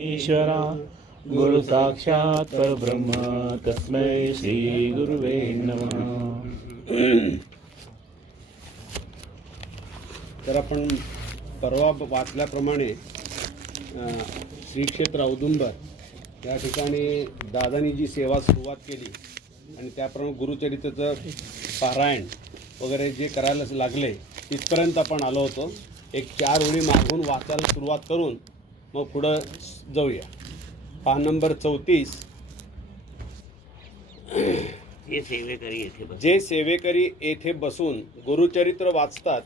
ईश्वरा गुरु साक्षात परब्रह्म तस्मै श्री गुरुवे नमः. तर आपण परवा वाचल्याप्रमाणे श्री क्षेत्र औदुंबर या ठिकाणी दादांनी जी सेवा सुरुवात केली आणि त्याप्रमाणे गुरुचरित्राचं पारायण वगैरे जे करायला लागले तिथपर्यंत आपण आलो होतो. एक 4 ओळी मागून वाचायला सुरुवात करून मग पुढं जाऊया. पान नंबर 34. जे सेवेकरी येथे बसून गुरुचरित्र वाचतात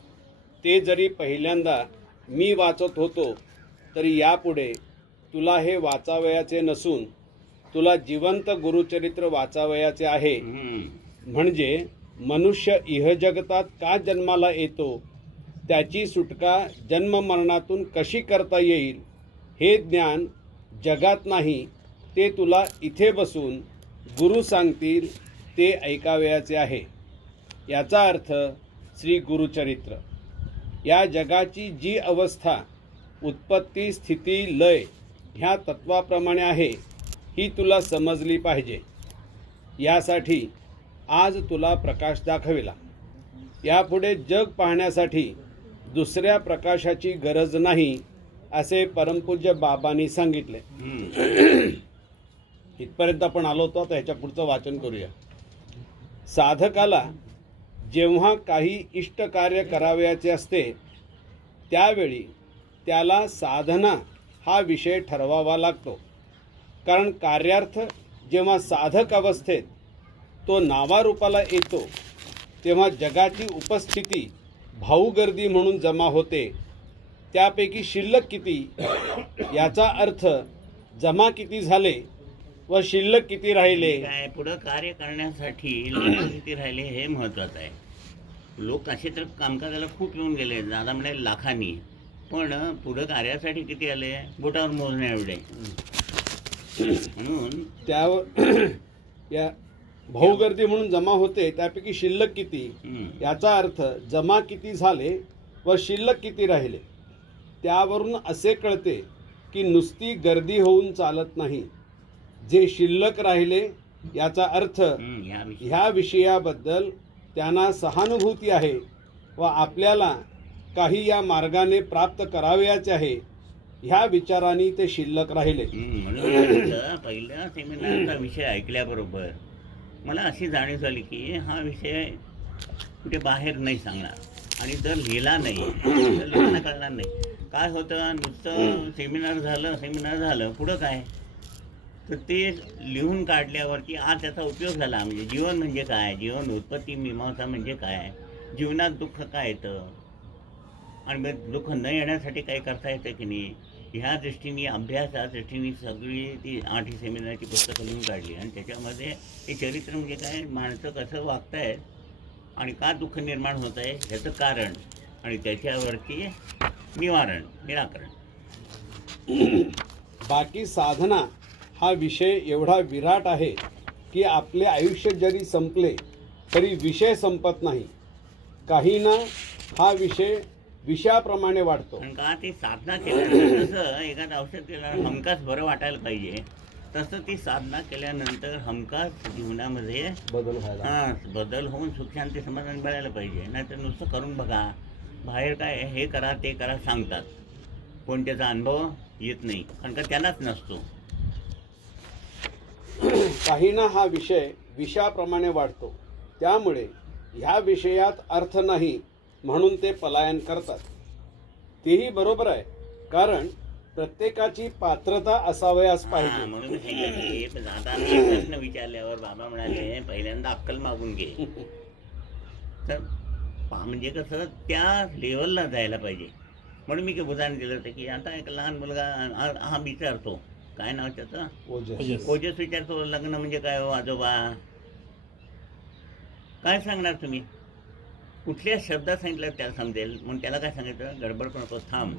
ते जरी पहिल्यांदा मी वाचत होतो तरी यापुढे तुला हे वाचावयाचे नसून तुला जिवंत गुरुचरित्र वाचावयाचे आहे. म्हणजे मनुष्य इहजगतात का जन्माला येतो, त्याची सुटका जन्ममरणातून कशी करता येईल हे ज्ञान जगात नाही, ते तुला इथे बसून गुरु सांगतील ते ऐकावयाचे आहे. याचा अर्थ श्री गुरुचरित्र या जगाची जी अवस्था उत्पत्ती स्थिती लय ह्या तत्वाप्रमाणे आहे ही तुला समजली पाहिजे. यासाठी आज तुला प्रकाश दाखविला. यापुढे जग पाहण्यासाठी दुसऱ्या प्रकाशाची गरज नाही असे परमपूज्य बाबांनी सांगितले. इथपर्यंत आपण आलो होतो. आता ह्याच्या पुढचं वाचन करूया. साधकाला जेव्हा काही इष्टकार्य करावयाचे असते त्यावेळी त्याला साधना हा विषय ठरवावा लागतो. कारण कार्यार्थ जेव्हा साधक अवस्थेत तो नावारूपाला येतो तेव्हा जगाची उपस्थिती भाऊगर्दी म्हणून जमा होते. त्यापैकी शिल्लक किती याचा अर्थ जमा किती झाले व शिल्लक किती राहिले. काय पुढं कार्य करण्यासाठी लोक किती राहिले हे महत्त्वाचं आहे. लोक असे तर कामकाजाला खूप येऊन गेले, दादा म्हणाले लाखांनी, पण पुढं कार्यासाठी किती आले बोटावर मोजण्या एवढे. म्हणून त्यावर या भाऊगर्दी म्हणून जमा होते त्यापैकी शिल्लक किती याचा अर्थ जमा किती झाले व शिल्लक किती राहिले. त्यावरून असे कळते की नुसती गर्दी होऊन चालत नाही. जे शिल्लक राहिले याचा अर्थ ह्या विषयाबद्दल त्यांना सहानुभूती आहे व आपल्याला काही या मार्गाने प्राप्त करावयाचे आहे ह्या विचाराने ते शिल्लक राहिले. पहिल्या सेमिनारचा विषय ऐकल्याबरोबर मला अशी जाणीव झाली की हा विषय कुठे बाहेर नाही सांगणार आणि जर लिहिला नाही तर लोकांना कळणार नाही. काय होतं, नुसतं सेमिनार झालं पुढं काय, तर ते लिहून काढल्यावरती आज त्याचा उपयोग झाला. म्हणजे जीवन म्हणजे काय, जीवन उत्पत्ती मीमांसा म्हणजे काय, जीवनात दुःख काय येतं आणि मग दुःख न येण्यासाठी काय करता येतं की नाही, ह्या दृष्टीने अभ्यासा दृष्टीने सगळी ती 8 सेमिनारची पुस्तकं लिहून काढली. आणि त्याच्यामध्ये हे चरित्र म्हणजे काय, माणसं कसं वागतायत आणि का दुःख निर्माण होत आहे ह्याचं कारण आणि त्याच्यावरती निराकरण. बाकी साधना हा विषय एवढा विराट आहे की आपले आयुष्य जरी संपले तरी विषय संपत नाही. काहींना हा विषय विषयाप्रमाणे वाटतो. कारण का ते साधना केल्यानंतर जसं एखादं औषध केल्यानं हमखास बरं वाटायला पाहिजे तसं ती साधना केल्यानंतर हमखास जीवनामध्ये बदल होऊन सुखशांती समाधान मिळायला पाहिजे. नाहीतर नुसतं करून बघा, बाहेर काय हे करा ते करा सांगतात पण त्याचा अनुभव येत नाही कारण का त्यालाच नसतो. काहींना हा विषय विषयाप्रमाणे वाटतो, त्यामुळे ह्या विषयात अर्थ नाही म्हणून ते पलायन करतात. तेही बरोबर आहे, कारण प्रत्येकाची पात्रता असावयास पाहिजे. म्हणून दादाने प्रश्न विचारल्यावर बाबा म्हणाले पहिल्यांदा अक्कल मागून घे. तर म्हणजे कसं त्या लेवलला जायला पाहिजे. म्हणून मी काय उदाहरण दिलं होतं की आता एक लहान मुलगा हा विचारतो काय नाव त्याचं, ओजस विचारतो, लग्न म्हणजे काय हो आजोबा, काय सांगणार तुम्ही, कुठल्या शब्दात सांगितलं त्याला समजेल. म्हणून त्याला काय सांगितलं, गडबड पण नको, थांब.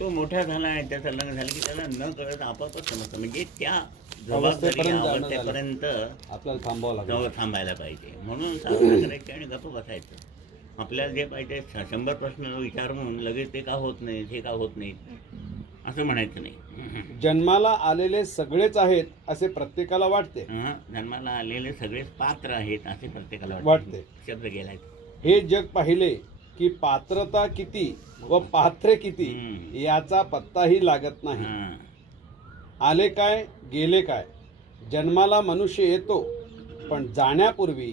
तो मोठा झाला आणि त्याचं लग्न झालं की त्याला न कळत आपापच समजतं. म्हणजे त्या जबाबदारीपर्यंत आपल्याला थांबायला पाहिजे. म्हणून साधना करायची आणि गप्प बसायचं. आपल्याला जे पाहिजे 100 प्रश्न विचारून लगेच ते का होत नाही, हे का होत नाही असं म्हणायचं नाही. जन्माला आलेले सगळेच आहेत असे प्रत्येकाला वाटते. जन्माला आलेले सगळेच पात्र आहेत असे प्रत्येकाला वाटते. शब्द गेलाय. हे जग पाहिले की पात्रता किती व पात्रे किती याचा पत्ताही लागत नाही. आले काय गेले काय, जन्माला मनुष्य येतो पण जाण्यापूर्वी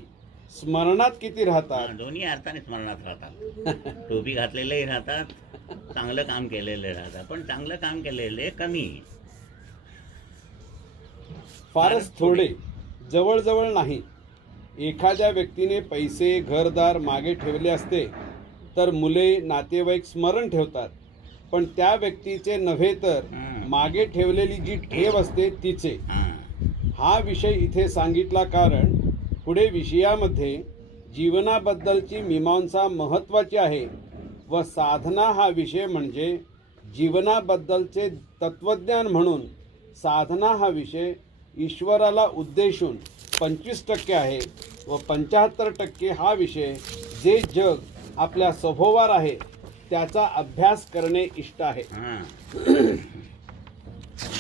स्मरणात किती राहतात. दोन्ही अर्थाने स्मरणात राहतात. टोपी घातलेलेही राहतात, चांगलं काम केलेले राहतात, पण चांगलं काम केलेले कमी, फारच थोडे, जवळजवळ नाही. एखाद्या व्यक्तीने पैसे घरदार मागे ठेवले असते तर मुले नातेवाईक स्मरण ठेवतात, पण त्या व्यक्तीचे नव्हे तर मागे ठेवलेली जी ठेव असते तिचे. हा विषय इथे सांगितला कारण पुढे विषयामध्ये जीवनाबद्दलची मीमांसा महत्त्वाची आहे व साधना हा विषय म्हणजे जीवनाबद्दलचे तत्वज्ञान म्हणून साधना हा विषय ईश्वराला उद्देशून 25% आहे व 75% हा विषय जे जग आपल्या सभोवार आहे त्याचा अभ्यास करणे इष्ट आहे.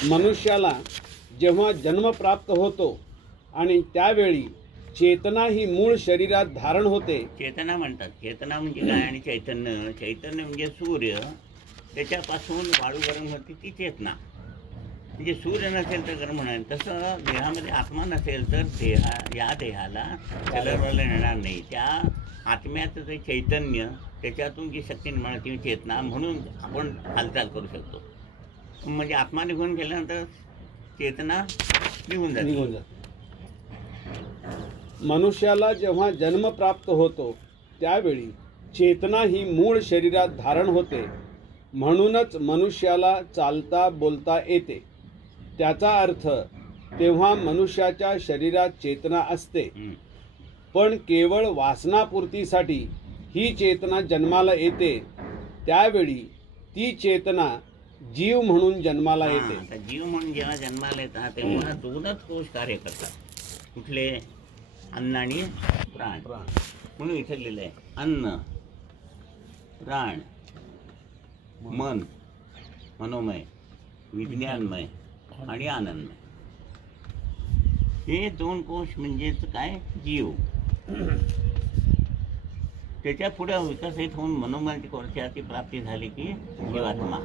मनुष्याला जेव्हा जन्म प्राप्त होतो आणि त्यावेळी चेतना ही मूळ शरीरात धारण होते. चेतना म्हणतात. चेतना म्हणजे काय आणि चैतन्य. चैतन्य म्हणजे सूर्य, त्याच्यापासून वाळू गरम होती ती चेतना. म्हणजे सूर्य नसेल तर गरम होणार. तसं देहामध्ये आत्मा नसेल तर या देहाला चालवलं येणार नाही. त्या आत्म्याचं जे चैतन्य, त्याच्यातून जी शक्ती निर्माण ती चेतना, म्हणून आपण हालचाल करू शकतो. म्हणजे आत्मा निघून गेल्यानंतर चेतना निघून जाते. मनुष्याला जेव्हा जन्म प्राप्त होतो त्यावेळी चेतना ही मूळ शरीरात धारण होते. म्हणूनच मनुष्याला चालता बोलता येते. त्याचा अर्थ तेव्हा मनुष्याच्या शरीरात चेतना असते, पण केवळ वासनापूर्तीसाठी ही चेतना जन्माला येते. त्यावेळी ती चेतना जीव म्हणून जन्माला येते. जीव म्हणून जेव्हा जन्माला येतात तेव्हा दोनच कोश कार्य करतात. कुठले? अन्न आणि प्राण. म्हणून इथे लिहिलं आहे अन्न, प्राण, मन, मनोमय, विज्ञानमय आणि आनंदमय. हे दोन कोश म्हणजेच काय? जीव. त्याच्या पुढे विकसित होऊन मनोमयाची कोशाची प्राप्ती झाली की जीवात्मा.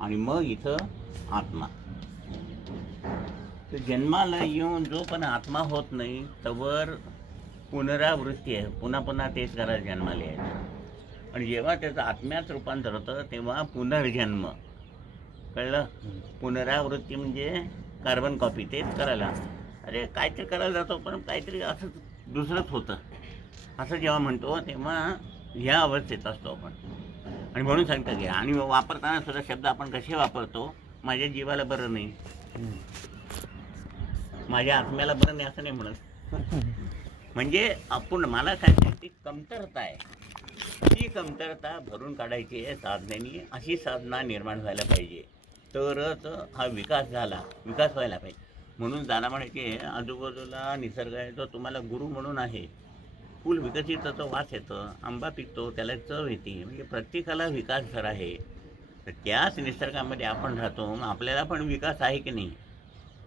आणि मग इथं आत्मा. तर जन्माला येऊन जो पण आत्मा होत नाही तवर पुनरावृत्ती आहे. पुन्हा पुन्हा तेच करायला जन्माला यायचं. आणि जेव्हा त्याचं आत्म्यात रूपांतर होतं तेव्हा पुनर्जन्म. कळलं? पुनरावृत्ती म्हणजे कार्बन कॉपी. तेच करायला. अरे काहीतरी करायला जातो पण काहीतरी असं दुसरंच होतं असं जेव्हा म्हणतो तेव्हा ह्या अवस्थेत असतो आपण. आणि म्हणून सांगतं की आणि वापरताना सुद्धा शब्द आपण कसे वापरतो? माझ्या जीवाला बरं नाही, माझ्या आत्म्याला बरं नाही असं नाही म्हणत. म्हणजे आपण मला काय ती कमतरता आहे, ती कमतरता भरून काढायची आहे साधनेनी. अशी साधना निर्माण व्हायला पाहिजे तरच हा विकास व्हायला पाहिजे. म्हणून जाणं म्हणायचे आजूबाजूला निसर्ग आहे जो तुम्हाला गुरु म्हणून आहे. फूल विकसित होतं, वास येतं, आंबा पिकतो, त्याला चव येते. म्हणजे प्रत्येकाला विकास जर आहे तर त्याच निसर्गामध्ये आपण राहतो. मग आपल्याला पण विकास आहे की नाही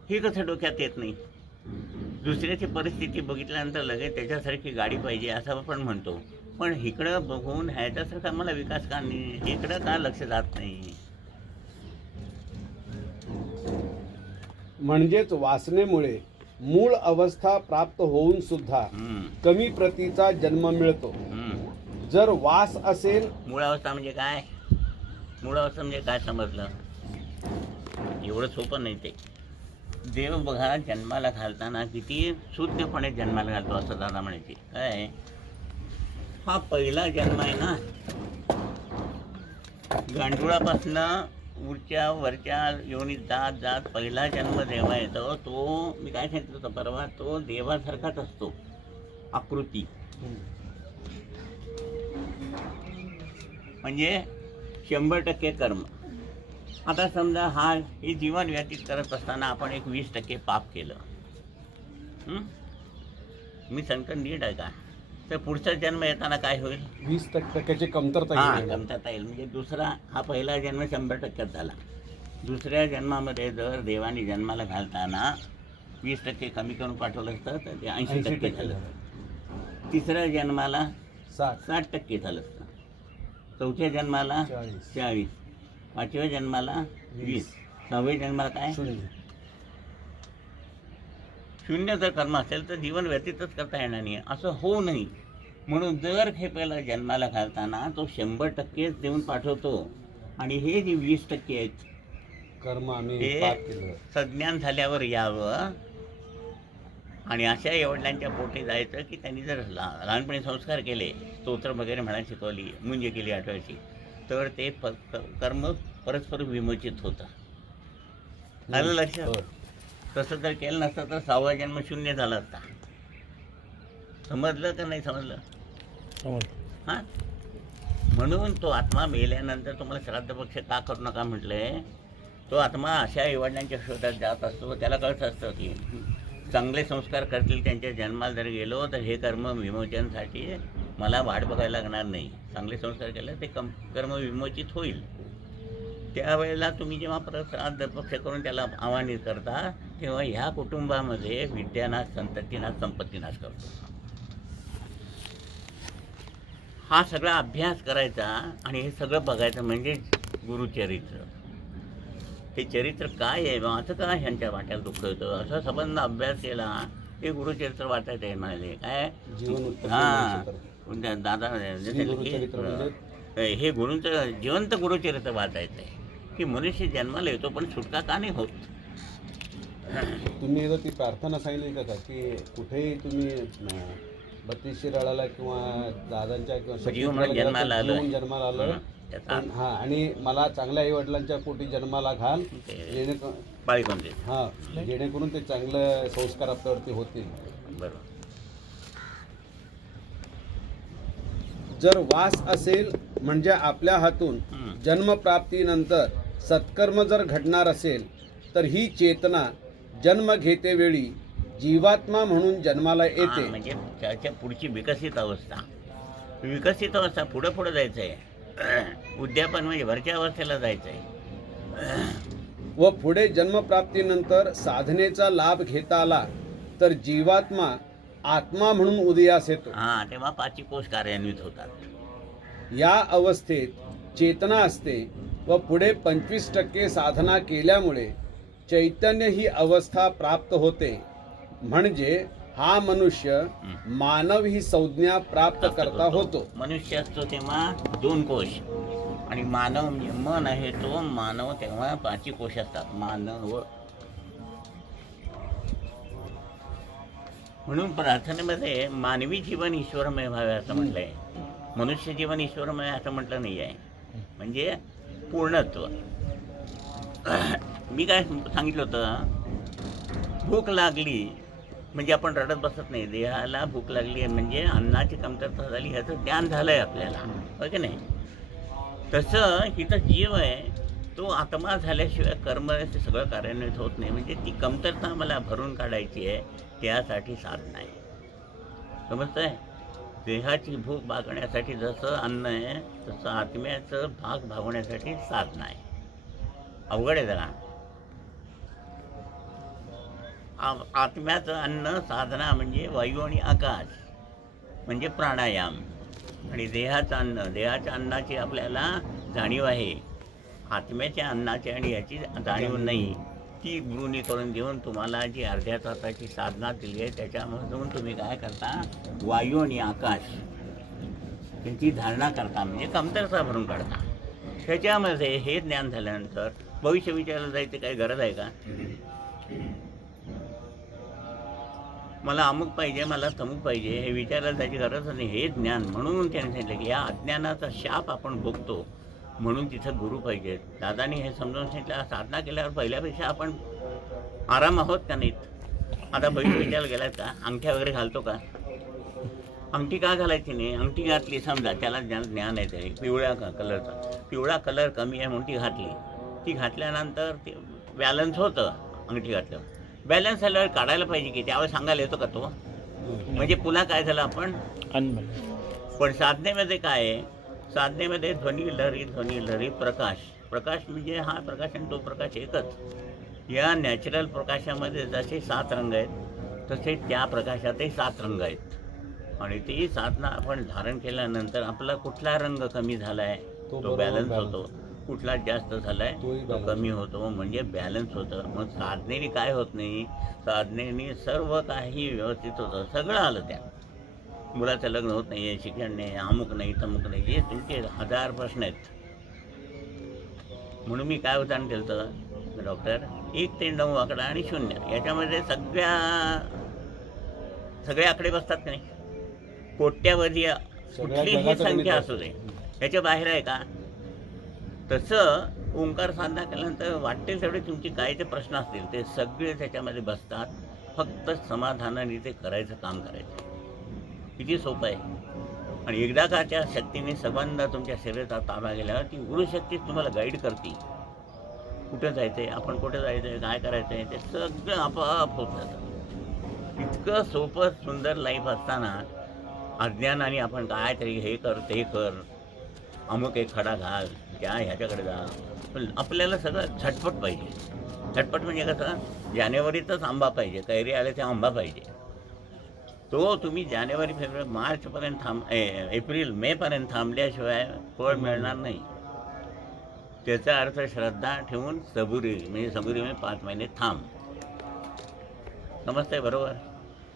हे कसं डोक्यात येत नाही. दुसऱ्याची परिस्थिती बघितल्यानंतर लगेच त्याच्यासारखी गाडी पाहिजे असं आपण म्हणतो. पण इकडं बघून ह्याच्यासारखा मला विकास का नाही, इकडं का लक्ष जात नाही? म्हणजेच वासनेमुळे मूळ अवस्था प्राप्त होऊन सुद्धा कमी प्रतीचा जन्म मिळतो. जर वास असेल. मूळ अवस्था म्हणजे काय? मूळ अवस्था म्हणजे काय समजलं? एवढं सोपं नाही ते. देव बघा जन्माला घालताना किती शुद्धपणे जन्माला घालतो असं दादा म्हणायचे. काय हा पहिला जन्म आहे ना, गांडुळापासनं वरच्या योनीत जात जात पहिला जन्म देवा येतो. तो मी काय सांगितलं होतं परवा, तो देवासारखाच असतो आकृती. म्हणजे 100% कर्म. आता समजा हे जीवन व्यतीत करत असताना आपण एक 20% पाप केलं. मी सांगतो नीट आहे का? तर पुढचा जन्म येताना काय होईल? 20% कमतरता हां, येईल. कमतरता येईल. म्हणजे दुसरा हा पहिला जन्म 100% झाला. दुसऱ्या जन्मामध्ये जर देवाने जन्माला घालताना 20% कमी करून पाठवलं असतं तर ते 80% झालं. तिसऱ्या जन्माला 60% झालं असतं. चौथ्या जन्माला 40, पाचव्या जन्माला 20, सहाव्या जन्माला काय? शून्य जर कर्म असेल तर जीवन व्यतीतच करता येणार नाही. असं होऊ नये म्हणून दर खेपेला जन्माला घालताना तो 100%च देऊन पाठवतो. आणि हे जे 20% आहेत कर्म आम्ही हे सज्ञान झाल्यावर यावं आणि अशा आईवडिलांच्या पोटी जायचं की त्यांनी जर लहानपणी संस्कार केले, स्तोत्र वगैरे म्हणायला शिकवली, मुंज केली आठवायची, तर ते कर्म परस्पर विमोचित होतं. आलं लक्षात? तसं जर केलं नसतं तर 6वा जन्म शून्य झाला असता. समजलं का नाही समजलं? हां, म्हणून तो आत्मा मेल्यानंतर तुम्हाला श्राद्ध पक्ष का करू नका म्हटलंय. तो आत्मा अशा आईवडिलांच्या शोधात जात असतो. त्याला कळत असतं की चांगले संस्कार करतील त्यांच्या जन्माला जर गेलो तर हे कर्म विमोचनासाठी मला वाट बघायला लागणार नाही. चांगले संस्कार केले ते कर्म विमोचित होईल. त्यावेळेला तुम्ही जेव्हा परत श्राद्ध पक्ष करून त्याला आवाहनित करता तेव्हा ह्या कुटुंबामध्ये विद्यानाश, संततीनाश, संपत्तीनाश करतो. हा सगळा अभ्यास करायचा आणि हे सगळं बघायचं म्हणजे गुरुचरित्र. हे चरित्र काय आहे असं काय ह्यांच्या वाट्याला दुःख होतं असं संबंध अभ्यास केला ते गुरुचरित्र वाचायचं आहे म्हणाले. काय हां, दादा हे गुरूंचं जिवंत गुरुचरित्र वाचायचं आहे की मनुष्य जन्माला येतो पण सुटका का नाही होत. तुम्ही एकदा ती प्रार्थना सांगितली का की कुठेही तुम्ही 32 शिराळाला किंवा दादांच्या जन्माला आलं हा आणि मला चांगल्या आई वडिलांच्या पोटी जन्माला घाल जेणेकरून ते चांगलं संस्कार आपल्यावरती होतील. बरोबर. जर वास असेल म्हणजे आपल्या हातून जन्मप्राप्तीनंतर सत्कर्म जर घडणार असेल तर ही चेतना जन्म घेते वेळी जीवात्मा म्हणून जन्माला येते. म्हणजे त्याच्या पुढची विकसित अवस्था पुढे पुढे जायचं आहे. उद्यापन म्हणजे वरच्या अवस्थेला जायचं आहे. व पुढे जन्मप्राप्तीनंतर साधनेचा लाभ घेता आला तर जीवात्मा आत्मा म्हणून उदयास येतो. हां, तेव्हा 5 कोश कार्यान्वित होतात. या अवस्थेत चेतना असते व पुढे 25% साधना केल्यामुळे चैतन्य ही अवस्था प्राप्त होते. म्हणजे हा मनुष्य मानव ही संज्ञा प्राप्त करता होतो. मनुष्य असतो तेव्हा 2 कोश आणि मानव म्हणजे मन आहे तो मानव तेव्हा 5 कोश असतात. मानव म्हणून प्रार्थनेमध्ये मानवी जीवन ईश्वरमय व्हावे असं म्हटलंय. मनुष्य जीवन ईश्वरमय असं म्हटलं नाही आहे. म्हणजे पूर्णत्व. मी काय सांगितलं होतं, भूक लागली म्हणजे आपण रडत बसत नाही. देहाला भूक लागली आहे म्हणजे अन्नाची कमतरता झाली ह्याचं ज्ञान झालं आहे आपल्याला, हो की नाही? तसं इथं जीव आहे तो आत्मा झाल्याशिवाय कर्म ते सगळं कार्यान्वित होत नाही. म्हणजे ती कमतरता मला भरून काढायची आहे त्यासाठी साधना आहे. समजतंय? देहाची भूक भागण्यासाठी जसं अन्न आहे तसं आत्म्याचं भाग भागवण्यासाठी साधना आहे. अवघड आहे जरा. आत्म्याचं अन्न साधना म्हणजे वायू आणि आकाश म्हणजे प्राणायाम. आणि देहाचं अन्न, देहाच्या अन्नाची आपल्याला जाणीव आहे, आत्म्याच्या अन्नाची आणि याची जाणीव नाही. ती गुरुनी करून देऊन तुम्हाला जी अर्ध्या तासाची साधना दिली आहे त्याच्यामधून तुम्ही काय करता, वायू आणि आकाश यांची धारणा करता म्हणजे कमतरता भरून काढता. त्याच्यामध्ये हे ज्ञान झाल्यानंतर भविष्य विचारायला जायची काही गरज आहे का? मला अमुक पाहिजे, मला तमुक पाहिजे हे विचारायला जायची गरज नाही. हे ज्ञान म्हणून त्याने सांगितलं की या अज्ञानाचा शाप आपण भोगतो म्हणून तिथं गुरु पाहिजेत. दादानी हे समजावून सांगितलं. साधना केल्यावर पहिल्यापेक्षा आपण आराम आहोत का नाहीत? आता भविष्य विचारायला गेलात का? अंगठ्या वगैरे घालतो का? अंगठी का घालायची नाही? अंगठी घातली समजा त्याला ज्ञान आहे तरी पिवळ्या कलरचा, पिवळा कलर कमी आहे म्हणून ती घातली. ती घातल्यानंतर ते बॅलन्स होतं. अंगठी घातल्यावर बॅलन्स झाल्यावर काढायला पाहिजे की त्यावेळेस सांगायला येतो का तो? म्हणजे पुन्हा काय झालं आपण. अनमन. पण साधनेमध्ये काय आहे, साधनेमध्ये ध्वनी लहरी प्रकाश म्हणजे हा प्रकाश आणि तो प्रकाश एकच. या नॅचरल प्रकाशामध्ये जसे 7 रंग आहेत तसे त्या प्रकाशातही 7 रंग आहेत. आणि ती साधना आपण धारण केल्यानंतर आपला कुठला रंग कमी झाला आहे तो बॅलन्स होतो, कुठला जास्त झाला आहे तो कमी होतो, म्हणजे बॅलन्स होतं. मग साधनेने काय होत नाही, साधनेने सर्व काही व्यवस्थित होतं. सगळं आलं त्या. मुलाचं लग्न होत नाही आहे, शिक्षण नाही, अमुक नाही तमुक नाही, हे तुमचे 1000 प्रश्न आहेत. म्हणून मी काय उदाहरण दिलं होतं डॉक्टर, 1 ते 9 आकडा आणि 0 याच्यामध्ये सगळे आकडे बसतात की नाही. कोट्यावधी कुठलीही संख्या असू दे, याच्या बाहेर आहे का. तसं ओंकार साधना केल्यानंतर वाटेल तेवढे तुमचे काय ते प्रश्न असतील ते सगळे त्याच्यामध्ये बसतात. फक्त समाधानाने ते करायचं, काम करायचं. किती सोपं आहे. आणि एकदा का त्या शक्तीने सर्वांना तुमच्या शरीराचा ताबा गेल्यावर ती गुरुशक्ती तुम्हाला गाईड करते. कुठं जायचं आहे, आपण कुठं जायचं आहे, काय करायचं आहे, ते सगळं आपोआप होत जातं. इतकं सोपं सुंदर लाईफ असताना अज्ञानाने आपण काय तरी हे कर ते कर, अमुक एक खडा घाल, त्या ह्याच्याकडे जा. पण आपल्याला सगळं झटपट पाहिजे. झटपट म्हणजे कसं, जानेवारीतच आंबा पाहिजे, कैरी आले ते आंबा पाहिजे. तो तुम्ही जानेवारी फेब्रुवारी मार्चपर्यंत एप्रिल मेपर्यंत थांबल्याशिवाय फळ मिळणार नाही. त्याचा अर्थ श्रद्धा ठेवून सबुरी म्हणजे 5 महिने थांब. समजतंय बरोबर.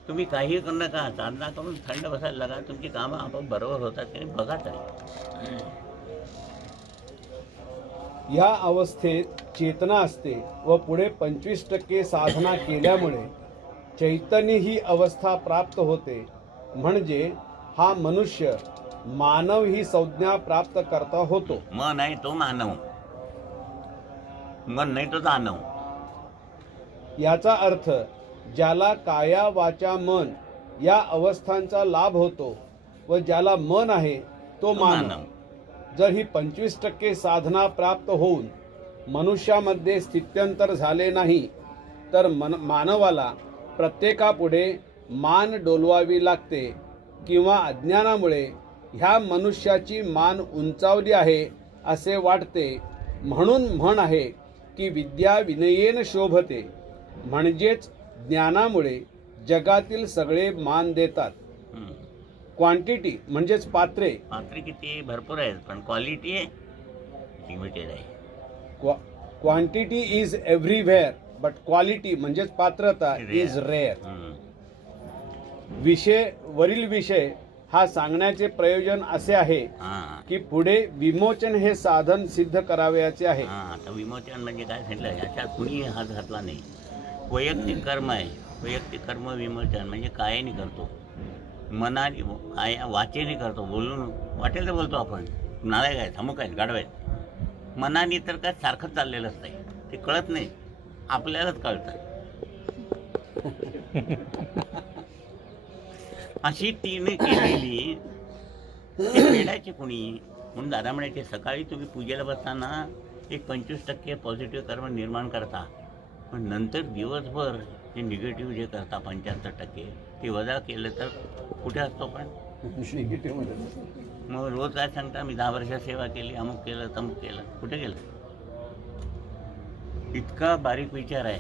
तुम्ही काही करू नका, साधना करून थंड बसायला लागा, तुमची कामं आपोआप बरोबर होतात की नाही बघा तरी. या अवस्थेत चेतना असते व पुढे 25% साधना केल्यामुळे चैतन्य ही अवस्था प्राप्त होते. म्हणजे हा मनुष्य मानव ही संज्ञा प्राप्त करता होतो. मन आहे तो मानव, मन नाही तो दानव. याचा अर्थ ज्याला काया वाचा मन या अवस्थांचा लाभ होतो व ज्याला मन आहे तो मानव. जर ही 25% साधना प्राप्त होऊन मनुष्यामध्ये स्थित्यंतर झाले नाही तर मानवाला प्रत्येकापुढे मान डोलवावी लागते किंवा अज्ञानामुळे ह्या मनुष्याची मान उंचावली आहे असे वाटते. म्हणून म्हण आहे की विद्या विनयेन शोभते. म्हणजेच ज्ञानामुळे जगातील सगळे मान देतात. क्वांटिटी म्हणजेच पात्रे किती भरपूर आहेत पण क्वालिटी लिमिटेड आहे. Quantity is everywhere but quality म्हणजेच पात्रता इज रेअर. वरील विषय हा सांगण्याचे प्रयोजन असे आहे की पुढे विमोचन हे साधन सिद्ध करावयाचे आहे. आता विमोचन म्हणजे काय सांगितलं, याच्यात कुणी हात घातला नाही. वैयक्तिक कर्म आहे. वैयक्तिक कर्म विमोचन म्हणजे कायाने करतो, मनाने वाचेने करतो. बोलून वाटेल तर बोलतो आपण, नालायक आहेत, अमुक आहेत, गाढव आहेत. मनाने तर काय सारखंच चाललेलंच नाही, ते कळत नाही, आपल्यालाच कळतं. अशी तिने केलेली फेडायची कोणी. म्हणून दादा म्हणायचे सकाळी तुम्ही पूजेला बसताना एक 25% पॉझिटिव्ह कर्म निर्माण करता, पण नंतर दिवसभर जे निगेटिव्ह जे करता 75% ते वजा केलं तर कुठे असतो पण निगेटिव्ह. मग रोज काय सांगता, मी 10 वर्ष सेवा केली, अमुक केलं तमुक केलं, कुठे गेलं. इतका बारीक विचार आहे.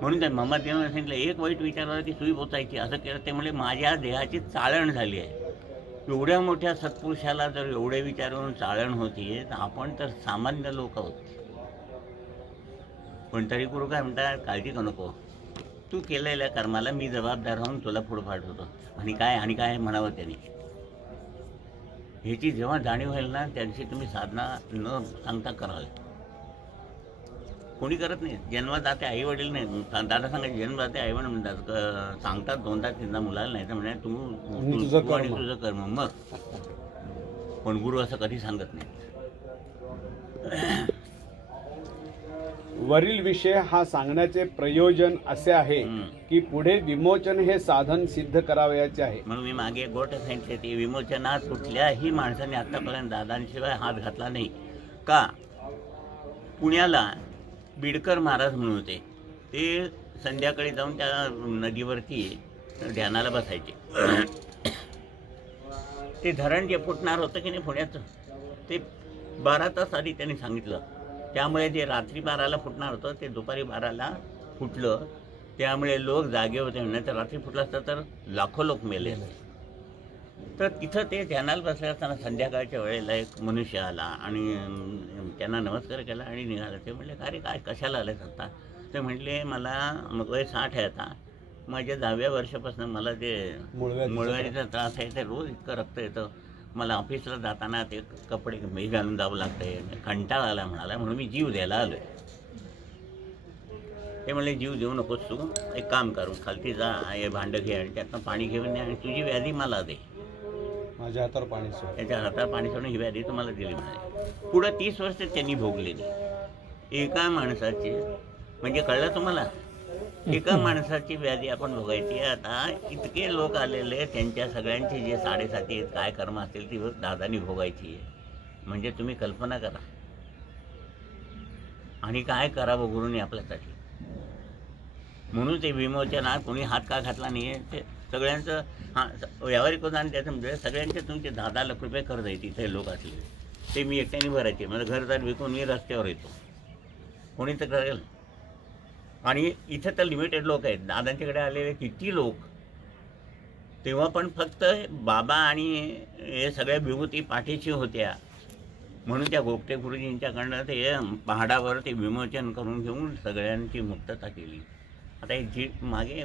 म्हणून त्या मम्मा देवाने सांगितलं एक वाईट विचाराला ती सुई पोचायची. असं केलं ते म्हणजे माझ्या देहाची चाळण झाली आहे. एवढ्या मोठ्या सत्पुरुषाला जर एवढे विचारून चाळण होती तर आपण तर सामान्य लोक आहोत. पण तरी गुरु काय म्हणतात, काळजी करू नको, तू केलेल्या कर्माला मी जबाबदार राहून तुला पुढं पाठवतो. आणि काय म्हणावं त्यांनी. ह्याची जेव्हा जाणीव होईल ना त्या दिवशी तुम्ही साधना न सांगता कराल. कोणी करत नाही. जन्मदाते आई वडील नाही. दादा सांगायचे जन्मदाते आई वडील म्हणतात, सांगतात 2दा-3दा मुलाला, नाही तर म्हणे तू तुझं कर्म. मग पण गुरु असं कधी सांगत नाही. वरील विषय हा सांगण्याचे प्रयोजन असे आहे की पुढे विमोचन हे साधन सिद्ध करावयाचे आहे. म्हणून मी मागे एक गोष्ट सांगितली ती, विमोचनात कुठल्याही माणसाने आतापर्यंत दादांशिवाय हात घातला नाही. का, पुण्याला बिडकर महाराज म्हणून होते, ते संध्याकाळी जाऊन त्या नदीवरती ध्यानाला बसायचे. ते धरण जे फुटणार होतं की नाही पुण्याचं, ते 12 तास आधी त्यांनी सांगितलं. त्यामुळे जे रात्री 12ला फुटणार होतं ते दुपारी 12ला फुटलं. त्यामुळे लोक जागे होते. नाही तर रात्री फुटलं असतं तर लाखो लोक मेले. तर तिथं ते ध्यानाला बसले असताना संध्याकाळच्या वेळेला एक मनुष्य आला आणि त्यांना नमस्कार केला आणि निघाला. ते म्हणले, अरे काय कशाला आले आता? ते म्हटले, मला वय 60 आहे आता. माझ्या 10व्या वर्षापासून मला ते मुळव्याधीचा त्रास आहे. ते रोज इतकं रक्त येतं. मला ऑफिसला जाताना ते कपडे मी घालून जावं लागतंय. कंटाळा आला म्हणाला, म्हणून मी जीव द्यायला आलोय. ते म्हणले, जीव देऊ नकोस तू, एक काम करू, खालती जा, हे भांडं घे आणि त्यातनं पाणी घेऊन ये आणि तुझी व्याधी मला दे. माझ्या हातावर पाणी सोड. त्याच्या हातावर पाणी सोडून ही व्याधी तुम्हाला दिली म्हणाले. पुढं 30 वर्ष त्यांनी भोगलेली. एका माणसाची, म्हणजे कळलं तुम्हाला, एका माणसाची व्याधी आपण भोगायची. आता इतके लोक आलेले, त्यांच्या सगळ्यांची जे 7.5 आहेत, काय कर्म असतील ती दादानी भोगायची आहे. म्हणजे तुम्ही कल्पना करा. आणि काय करावं गुरुनी आपल्यासाठी. म्हणून ते विमोचनात कोणी हात का घातला नाही. ते सगळ्यांचं व्यावहारिक उदाहरण त्याचं म्हणजे सगळ्यांचे तुमचे 10 लाख रुपये कर्ज आहे तिथे लोक असले. ते मी एकट्याने भरायचे. माझं घरदार विकून मी रस्त्यावर येतो. कोणी तर करेल. आणि इथं तर लिमिटेड लोक आहेत. दादांच्याकडे आलेले किती लोक. तेव्हा पण फक्त बाबा आणि हे सगळ्या विभूती पाठीशी होत्या. म्हणून त्या गोपटे गुरुजींच्याकडनं ते पहाडावर ते विमोचन करून घेऊन सगळ्यांची मुक्तता केली. आता हे मागे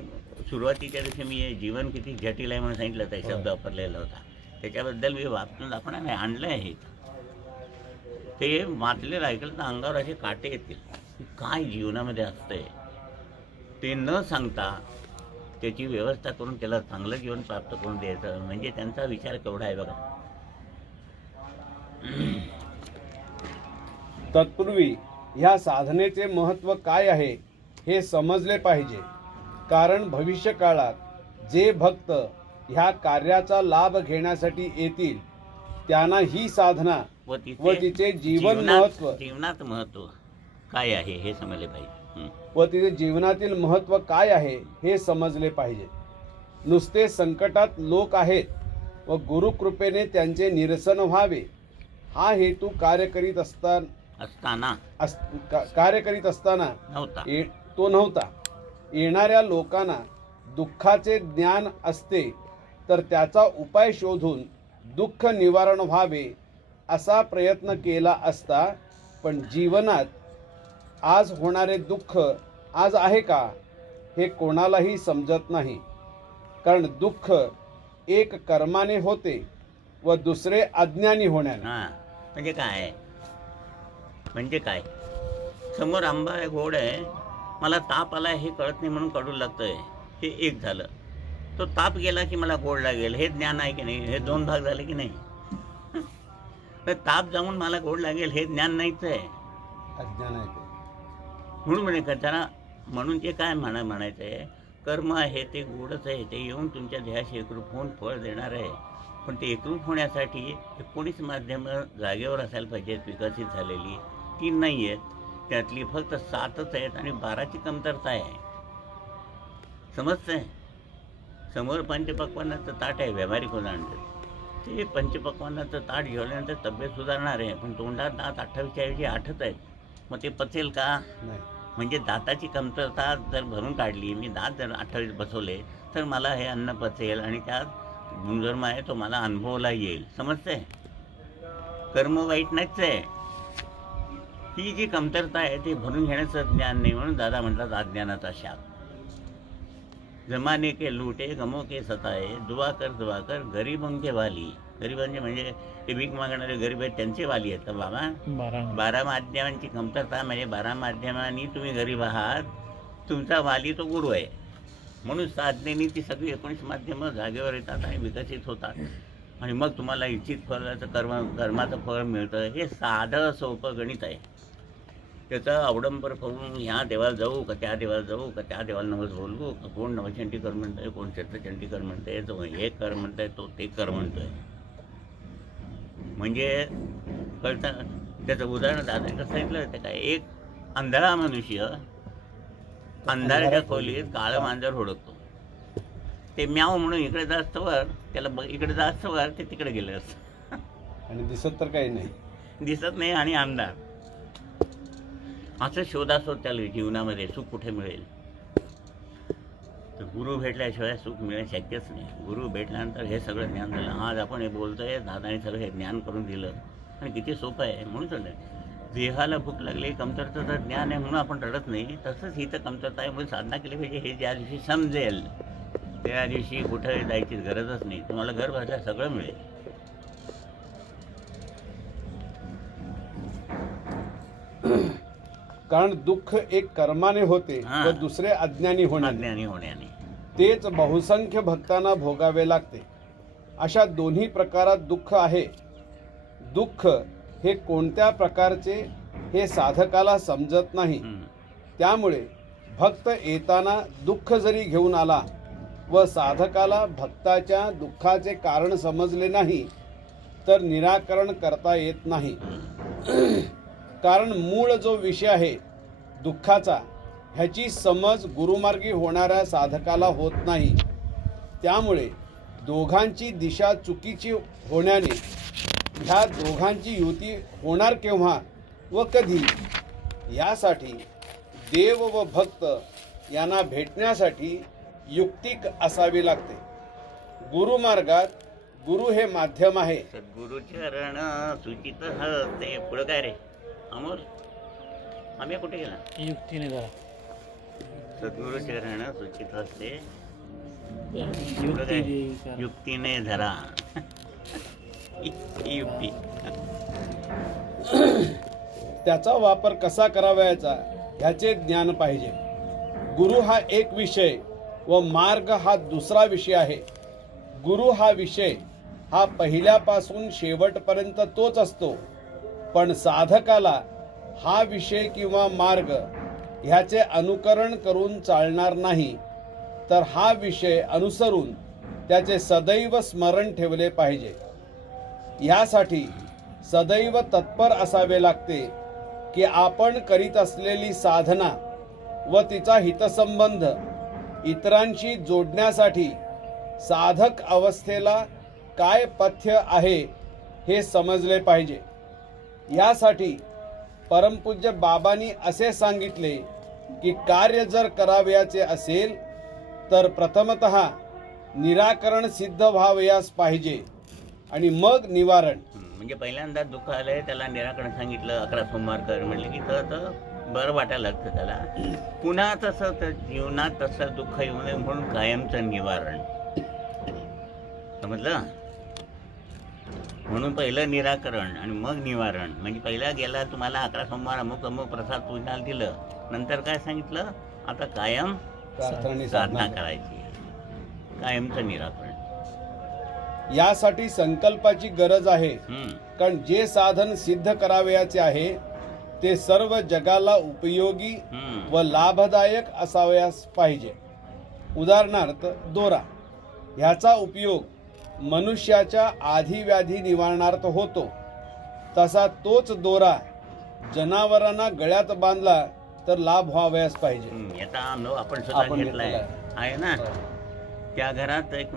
सुरुवातीच्या दिवशी मी जीवन किती जटिल आहे म्हणून सांगितलं होता, शब्द वापरलेला होता. त्याच्याबद्दल मी वाचून आपण नाही आणलं आहे. ते वाचलेलं ऐकलं तर अंगावर असे काटे येतील. काय जीवनामध्ये असतंय ते न सांगता त्याची व्यवस्था करून त्याला चांगलं जीवन प्राप्त करून द्यायचं, म्हणजे त्यांचा विचार केवढा आहे बघा. तत्पूर्वी ह्या साधनेचे महत्त्व काय आहे हे समजले पाहिजे. कारण भविष्य काळात जे भक्त ह्या कार्याचा लाभ घेण्यासाठी येतील त्यांना ही साधना व तिचे जीवनात महत्त्व काय आहे हे समजले पाहिजे. व तिचे जीवनातील महत्त्व काय आहे हे समजले पाहिजे. नुसते संकटात लोक आहेत व गुरुकृपेने त्यांचे निरसन व्हावे हा हेतू कार्य करीत असताना तो नव्हता. येणाऱ्या लोकांना दुःखाचे ज्ञान असते तर त्याचा उपाय शोधून दुःख निवारण व्हावे असा प्रयत्न केला असता. पण जीवनात आज होणारे दुःख आज आहे का हे कोणालाही समजत नाही. कारण दुःख एक कर्माने होते व दुसरे अज्ञानी होण्याने. म्हणजे काय समोर आंबा आहे, गोड आहे, मला ताप आला हे कळत नाही म्हणून कडू लागतंय, हे एक झालं. तो ताप गेला की मला गोड लागेल हे ज्ञान आहे की नाही, हे 2 भाग झाले की नाही. तर ताप जाऊन मला गोड लागेल हे ज्ञान नाहीच आहे, अज्ञान आहे. म्हणून म्हणे त्याला, म्हणून ते काय म्हणायचं आहे, कर्म आहे ते गोडच आहे, ते येऊन तुमच्या देहाशी एकरूप होऊन फळ देणार आहे. पण ते एकरूप होण्यासाठी 19 माध्यमं जागेवर असायला पाहिजेत, विकसित झालेली. 3 नाही आहेत, त्यातली फक्त 7च आहेत आणि 12ची कमतरता आहे. समजतंय. समोर पंचपक्वान्नाचं ताट आहे, व्यावहारिक उदाहरण. ते पंचपक्वान्नाचं ताट घेतल्यानंतर तब्येत सुधारणार आहे, पण तोंडात दात 28च्या ऐवजी 8च आहेत. मग ते पचेल का? म्हणजे दाताची कमतरता जर भरून काढली, मी दात जर 28 बसवले तर मला हे अन्न पचेल आणि त्यात गुणधर्म आहे तो मला अनुभवला येईल. समजतंय. कर्म वाईट नाहीच आहे, ही जी कमतरता आहे ते भरून घेण्याचं ज्ञान नाही. म्हणून दादा म्हणतात अज्ञानाचा शाप. जमाने के लूटे गमो के सताए, दुआ कर गरीबों के वाली. गरिबांचे म्हणजे ते भीक मागणारे गरीब आहेत त्यांचे वाली आहेत का बाबा? 12 माध्यमांची कमतरता म्हणजे 12 माध्यमांनी तुम्ही गरीब आहात, तुमचा वाली तो गुरु आहे. म्हणून साधनेनी ती सगळी 19 माध्यमं जागेवर येतात आणि विकसित होतात आणि मग तुम्हाला इच्छित फळाचं कर्माचं फळ मिळतं. हे साधं सोपं गणित आहे. त्याचं अवडंबर करून ह्या देवाला जाऊ का त्या देवाला जाऊ का त्या देवाला नवस बोलवू का, कोण नवचंडी कर म्हणतंय, कोण चंडी कर म्हणतंय, तो हे कर म्हणतंय, तो ते कर म्हणतोय. म्हणजे कळतं. त्याचं उदाहरण दादा कसं सांगितलं ते काय, एक आंधळा मनुष्य अंधाराच्या खोलीत काळं मांजर हुडकतो. ते म्याव म्हणून इकडे जास्तवर त्याला इकडे जास्तवर ते तिकडे गेलं असतं. आणि दिसत तर काही नाही. दिसत नाही आणि अंधार. असं शोधाशोध चालू आहे जीवनामध्ये. सुख कुठे मिळेल? तर गुरु भेटल्याशिवाय सुख मिळणं शक्यच नाही. गुरु भेटल्यानंतर हे सगळं ज्ञान झालं. आज आपण हे बोलतोय, दादाने सगळं हे ज्ञान करून दिलं आणि किती सोपं आहे. म्हणून चाललं देहाला भूक लागली, कमतरता तर ज्ञान आहे म्हणून आपण रडत नाही. तसंच ही तर कमतरता आहे म्हणून साधना केली पाहिजे. हे ज्या दिवशी समजेल त्या दिवशी कुठे जायची गरजच नाही. तुम्हाला घर बसल्या सगळं मिळेल. कारण दुःख एक कर्माने होते हां. व दुसरे अज्ञानी होण्याने. अज्ञानी होण्याने. तेच बहुसंख्य भक्तांना भोगावे लागते. अशा दोन्ही प्रकारात दुःख आहे. दुःख हे कोणत्या प्रकारचे हे साधकाला समजत नाही. त्यामुळे भक्त येताना दुःख जरी घेऊन आला व साधकाला भक्ताच्या दुःखाचे कारण समजले नाही तर निराकरण करता येत नाही. कारण मूळ जो विषय आहे दुःखाचा ह्याची समज गुरुमार्गी होणाऱ्या साधकाला होत नाही. त्यामुळे दोघांची दिशा चुकीची होण्याने ह्या दोघांची युती होणार केव्हा व कधी यासाठी देव व भक्त यांना भेटण्यासाठी युक्तिक असावी लागते. गुरुमार्गात गुरु हे माध्यम आहे. सद्गुरु चरण सुचित हस्ते. पुढं काय रे अमोल? आम्ही कुठे गेला? युक्तीने जरा सद्गुरु चरण सुचित हस्ते. युक्ती युक्तीने धरा. युक्ती. त्याचा वापर कसा करावयाचा ह्याचे ज्ञान पाहिजे. गुरु हा एक विषय व मार्ग हा दुसरा विषय आहे. गुरु हा विषय हा पहिल्यापासून शेवटपर्यंत तोच असतो. पण साधकाला हा विषय किंवा मार्ग ह्याचे अनुकरण करून चालणार नाही. तर हा विषय अनुसरून त्याचे सदैव स्मरण ठेवले पाहिजे. यासाठी सदैव तत्पर असावे लागते की आपण करीत असलेली साधना व तिचा हितसंबंध इतरांशी जोडण्यासाठी साधक अवस्थेला काय पथ्य आहे हे समजले पाहिजे. यासाठी परमपूज्य बाबांनी असे सांगितले की कार्य जर करावयाचे असेल तर प्रथमतः निराकरण सिद्ध व्हावयास पाहिजे आणि मग निवारण. म्हणजे पहिल्यांदा दुःख आलंय त्याला निराकरण सांगितलं. 11 सोमवार कर म्हणले की तर बरं वाटायला लागतं त्याला. पुन्हा तसं तर जीवनात तसं दुःख येऊ नये म्हणून कायमचं निवारण. समजलं? म्हणून पहिलं निराकरण आणि मग निवारण. म्हणजे पहिला गेला तुम्हाला 11 सोमवार अमुक अमुक प्रसाद पूजनाला दिलं. नंतर काय सांगितलं? आता कायम साधना करायची. कायमचं निराकरण. यासाठी संकल्पाची गरज आहे. कारण जे साधन सिद्ध करावयाचे आहे ते सर्व जगाला उपयोगी व लाभदायक असावयास पाहिजे. उदाहरणार्थ दोरा. ह्याचा उपयोग मनुष्याच्या आधिव्याधी निवारणार्थ होतो. तसा तोच दोरा जनावरांना गळ्यात बांधला तर लाभ व्हावयास पाहिजे. याचा अनुभव आपण सुद्धा घेतलाय आहे ना. त्या घरात एक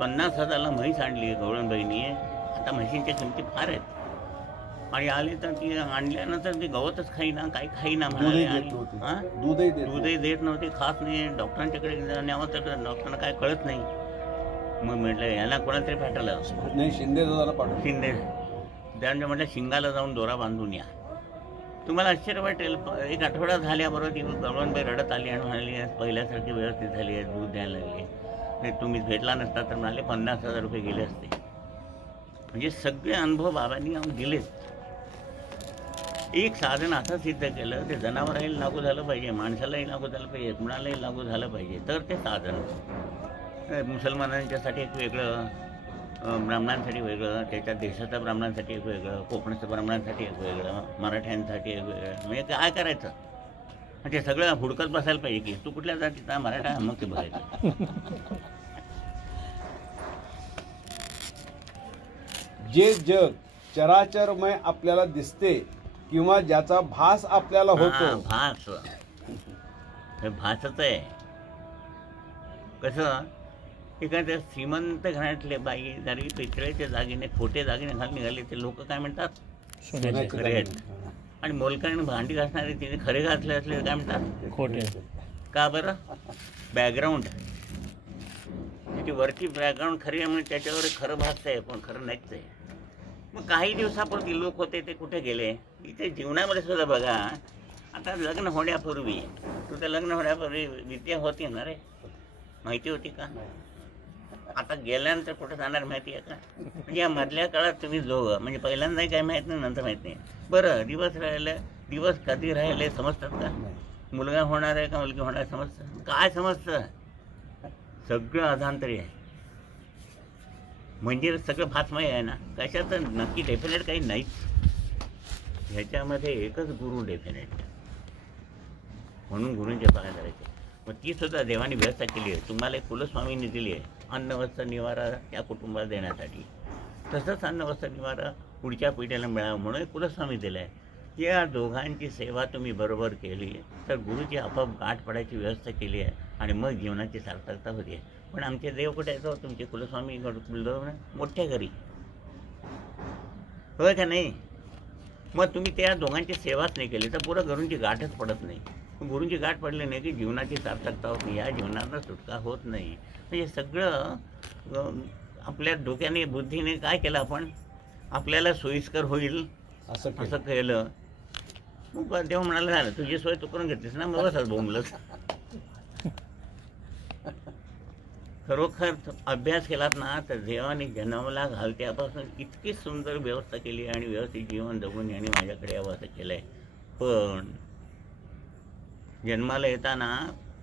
50,000ला म्हैस आणली गवळणबाईंनी. आता म्हशींच्या किमती फार आहेत. आणि आले तर ती आणल्यानंतर ती गवतच खाईना, काही खाईना म्हणाले. दूधही देत नव्हते, खात नाही. डॉक्टरांच्याकडे न्यावं तर डॉक्टरांना काय कळत नाही. मग म्हटलं याला कोणातरी पाठवलं. नाही, शिंदे शिंदे त्यांच्या म्हटलं शिंगाला जाऊन दोरा बांधून या. तुम्हाला आश्चर्य वाटेल. एक आठवडा झाल्याबरोबर ती गवळणबाई रडत आली आणि म्हणाली पहिल्यासारखी व्यवस्थित झाली आहे, दूध द्यायला लागले. नाही तुम्ही भेटला नसता तर म्हणाले 50,000 रुपये गेले असते. म्हणजे सगळे अनुभव बाबांनी दिलेच. एक साधन असं सिद्ध केलं ते जनावरांनाही लागू झालं पाहिजे, माणसालाही लागू झालं पाहिजे, कुणालाही लागू झालं पाहिजे तर ते साधन. मुसलमानांच्यासाठी एक वेगळं, ब्राह्मणांसाठी वेगळं, त्याच्या देशाच्या ब्राह्मणांसाठी एक वेगळं, कोकणाच्या ब्राह्मणांसाठी एक वेगळं, मराठ्यांसाठी एक वेगळं. म्हणजे काय करायचं? ते सगळं हुडकत बसायला पाहिजे की तू कुठल्या जातीचा मराठा, मग ते बघायचं. जे जग चराचरमय आपल्याला दिसते किंवा ज्याचा भास आपल्याला होतो भास हे भासच आहे. कसं एखाद्या श्रीमंत घरातले बाई जरी पितळेच्या दागिने खोटे दागिने घालून निघाले ते लोक काय म्हणतात सोन्याचे खरे आहेत. आणि मोलकाने भांडी घासणारे तिने खरे घातले असले काय म्हणतात खोटे. का बरं? बॅकग्राऊंड त्याची वरची बॅकग्राऊंड खरी आहे म्हणजे त्याच्यावर खरं भासतं आहे पण खरं नाहीच आहे. मग काही दिवसापूर्वी लोक होते ते कुठे गेले? इथे जीवनामध्ये सुद्धा बघा, आता लग्न होण्यापूर्वी तुझं लग्न होण्यापूर्वी विद्या होती ना रे, माहिती होती का? आता गेल्यानंतर कुठं जाणार माहिती आहे का? म्हणजे या मधल्या काळात तुम्ही दोघं म्हणजे पहिल्यांदाही काही माहीत नाही, नंतर माहीत नाही. बरं दिवस राहिले, दिवस कधी राहिले समजतात का? मुलगा होणार आहे का मुलगी होणार आहे समजतं? काय समजतं? सगळं अधांतरी आहे. म्हणजे सगळं भासमय आहे ना, कशाचं नक्की डेफिनेट काही नाहीच. ह्याच्यामध्ये एकच गुरु डेफिनेट, म्हणून गुरूंचे पाय करायचे. मग ती सुद्धा देवाने व्यवस्था केली आहे. तुम्हाला एक कुलस्वामींनी दिली आहे अन्न वस्त्र निवारा त्या कुटुंबाला देण्यासाठी. तसंच अन्न वस्त्र निवारा पुढच्या पिढीला मिळावं म्हणून एक कुलस्वामी दिलं आहे. या दोघांची सेवा तुम्ही बरोबर केली तर गुरुची आपोआप गाठ पडायची व्यवस्था केली आहे आणि मग जीवनाची सार्थकता होती आहे. पण आमचे देव कुठे येतो? तुमचे कुलस्वामी मोठ्या घरी, होय का नाही? मग तुम्ही त्या दोघांची सेवाच नाही केली तर पुरं गुरूंची गाठच पडत नाही. गुरूंची गाठ पडली नाही की जीवनाची सार्थकता होत नाही, या जीवनाला सुटका होत नाही. म्हणजे सगळं आपल्या डोक्याने बुद्धीने काय केलं आपण? आपल्याला सोयीस्कर होईल असं केलं. मग तेव्हा म्हणाला झालं तुझी सोय तू करून घेतलीस ना, मग बसच बोंबलंच. खरोखर अभ्यास केलात ना तर देवाने जन्माला घालत्यापासून इतकी सुंदर व्यवस्था केली आणि व्यवस्थित जीवन जगून यांनी माझ्याकडे यावं असं केलं आहे. पण जन्माला येताना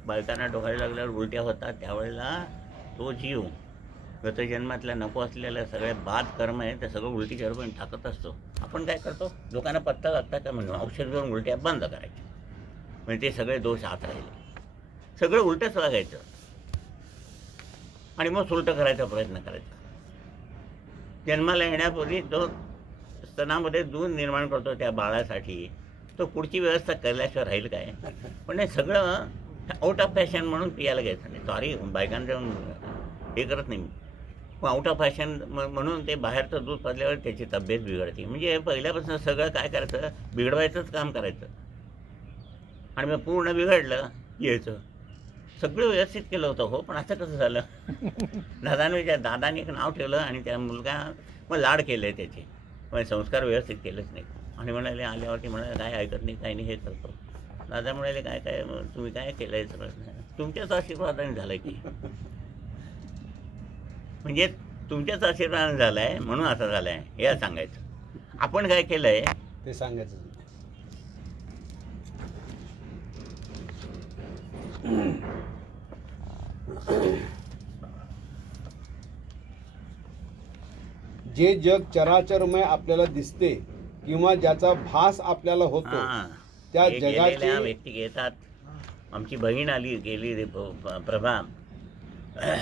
बायकांना डोकायला लागल्यावर उलट्या होतात, त्यावेळेला तो जीव गत जन्मातल्या नको असलेल्या सगळ्या बाद कर्म आहे ते सगळं उलटीच्या रूपाने टाकत असतो. आपण काय करतो? लोकांना पत्ता लागता का म्हणून औषध घेऊन उलट्या बंद करायचे, म्हणजे ते सगळे दोष आत राहिले. सगळं उलटंच वागायचं आणि मग उलटं करायचा प्रयत्न करायचा. जन्माला येण्यापूर्वी तो स्तनामध्ये दूध निर्माण करतो त्या बाळासाठी, तो पुढची व्यवस्था केल्याशिवाय राहील काय? पण हे सगळं आउट ऑफ फॅशन म्हणून पियाला घ्यायचं नाही. सॉरी, बायकांचं हे करत नाही मी, पण आउट ऑफ फॅशन म्हणून ते बाहेरचं दूध पाजल्यावर त्याची तब्येत बिघडते. म्हणजे पहिल्यापासून सगळं काय करायचं? बिघडवायचंच काम करायचं आणि मग पूर्ण बिघडलं यायचं. सगळं व्यवस्थित केलं होतं हो, पण असं कसं झालं? दादाने एक नाव ठेवलं आणि त्या मुलगा मग लाड केले त्याचे, पण संस्कार व्यवस्थित केलेच नाही. आणि म्हणाले आल्यावरती म्हणाले काय ऐकत नाही, काही नाही, हे करतो. दादा म्हणाले काय काय तुम्ही काय केलं आहे सगळं? तुमच्याच आशीर्वादाने झालं की, म्हणजे तुमच्याच आशीर्वादाने झालं आहे म्हणून असं झालं आहे हे सांगायचं. आपण काय केलं आहे ते सांगायचं. जे जग चराचरमय आपल्याला दिसते किंवा ज्याचा भास आपल्याला होतो त्या जगाच्या व्यक्ती येतात. आमची बहीण आली गेली प्रभा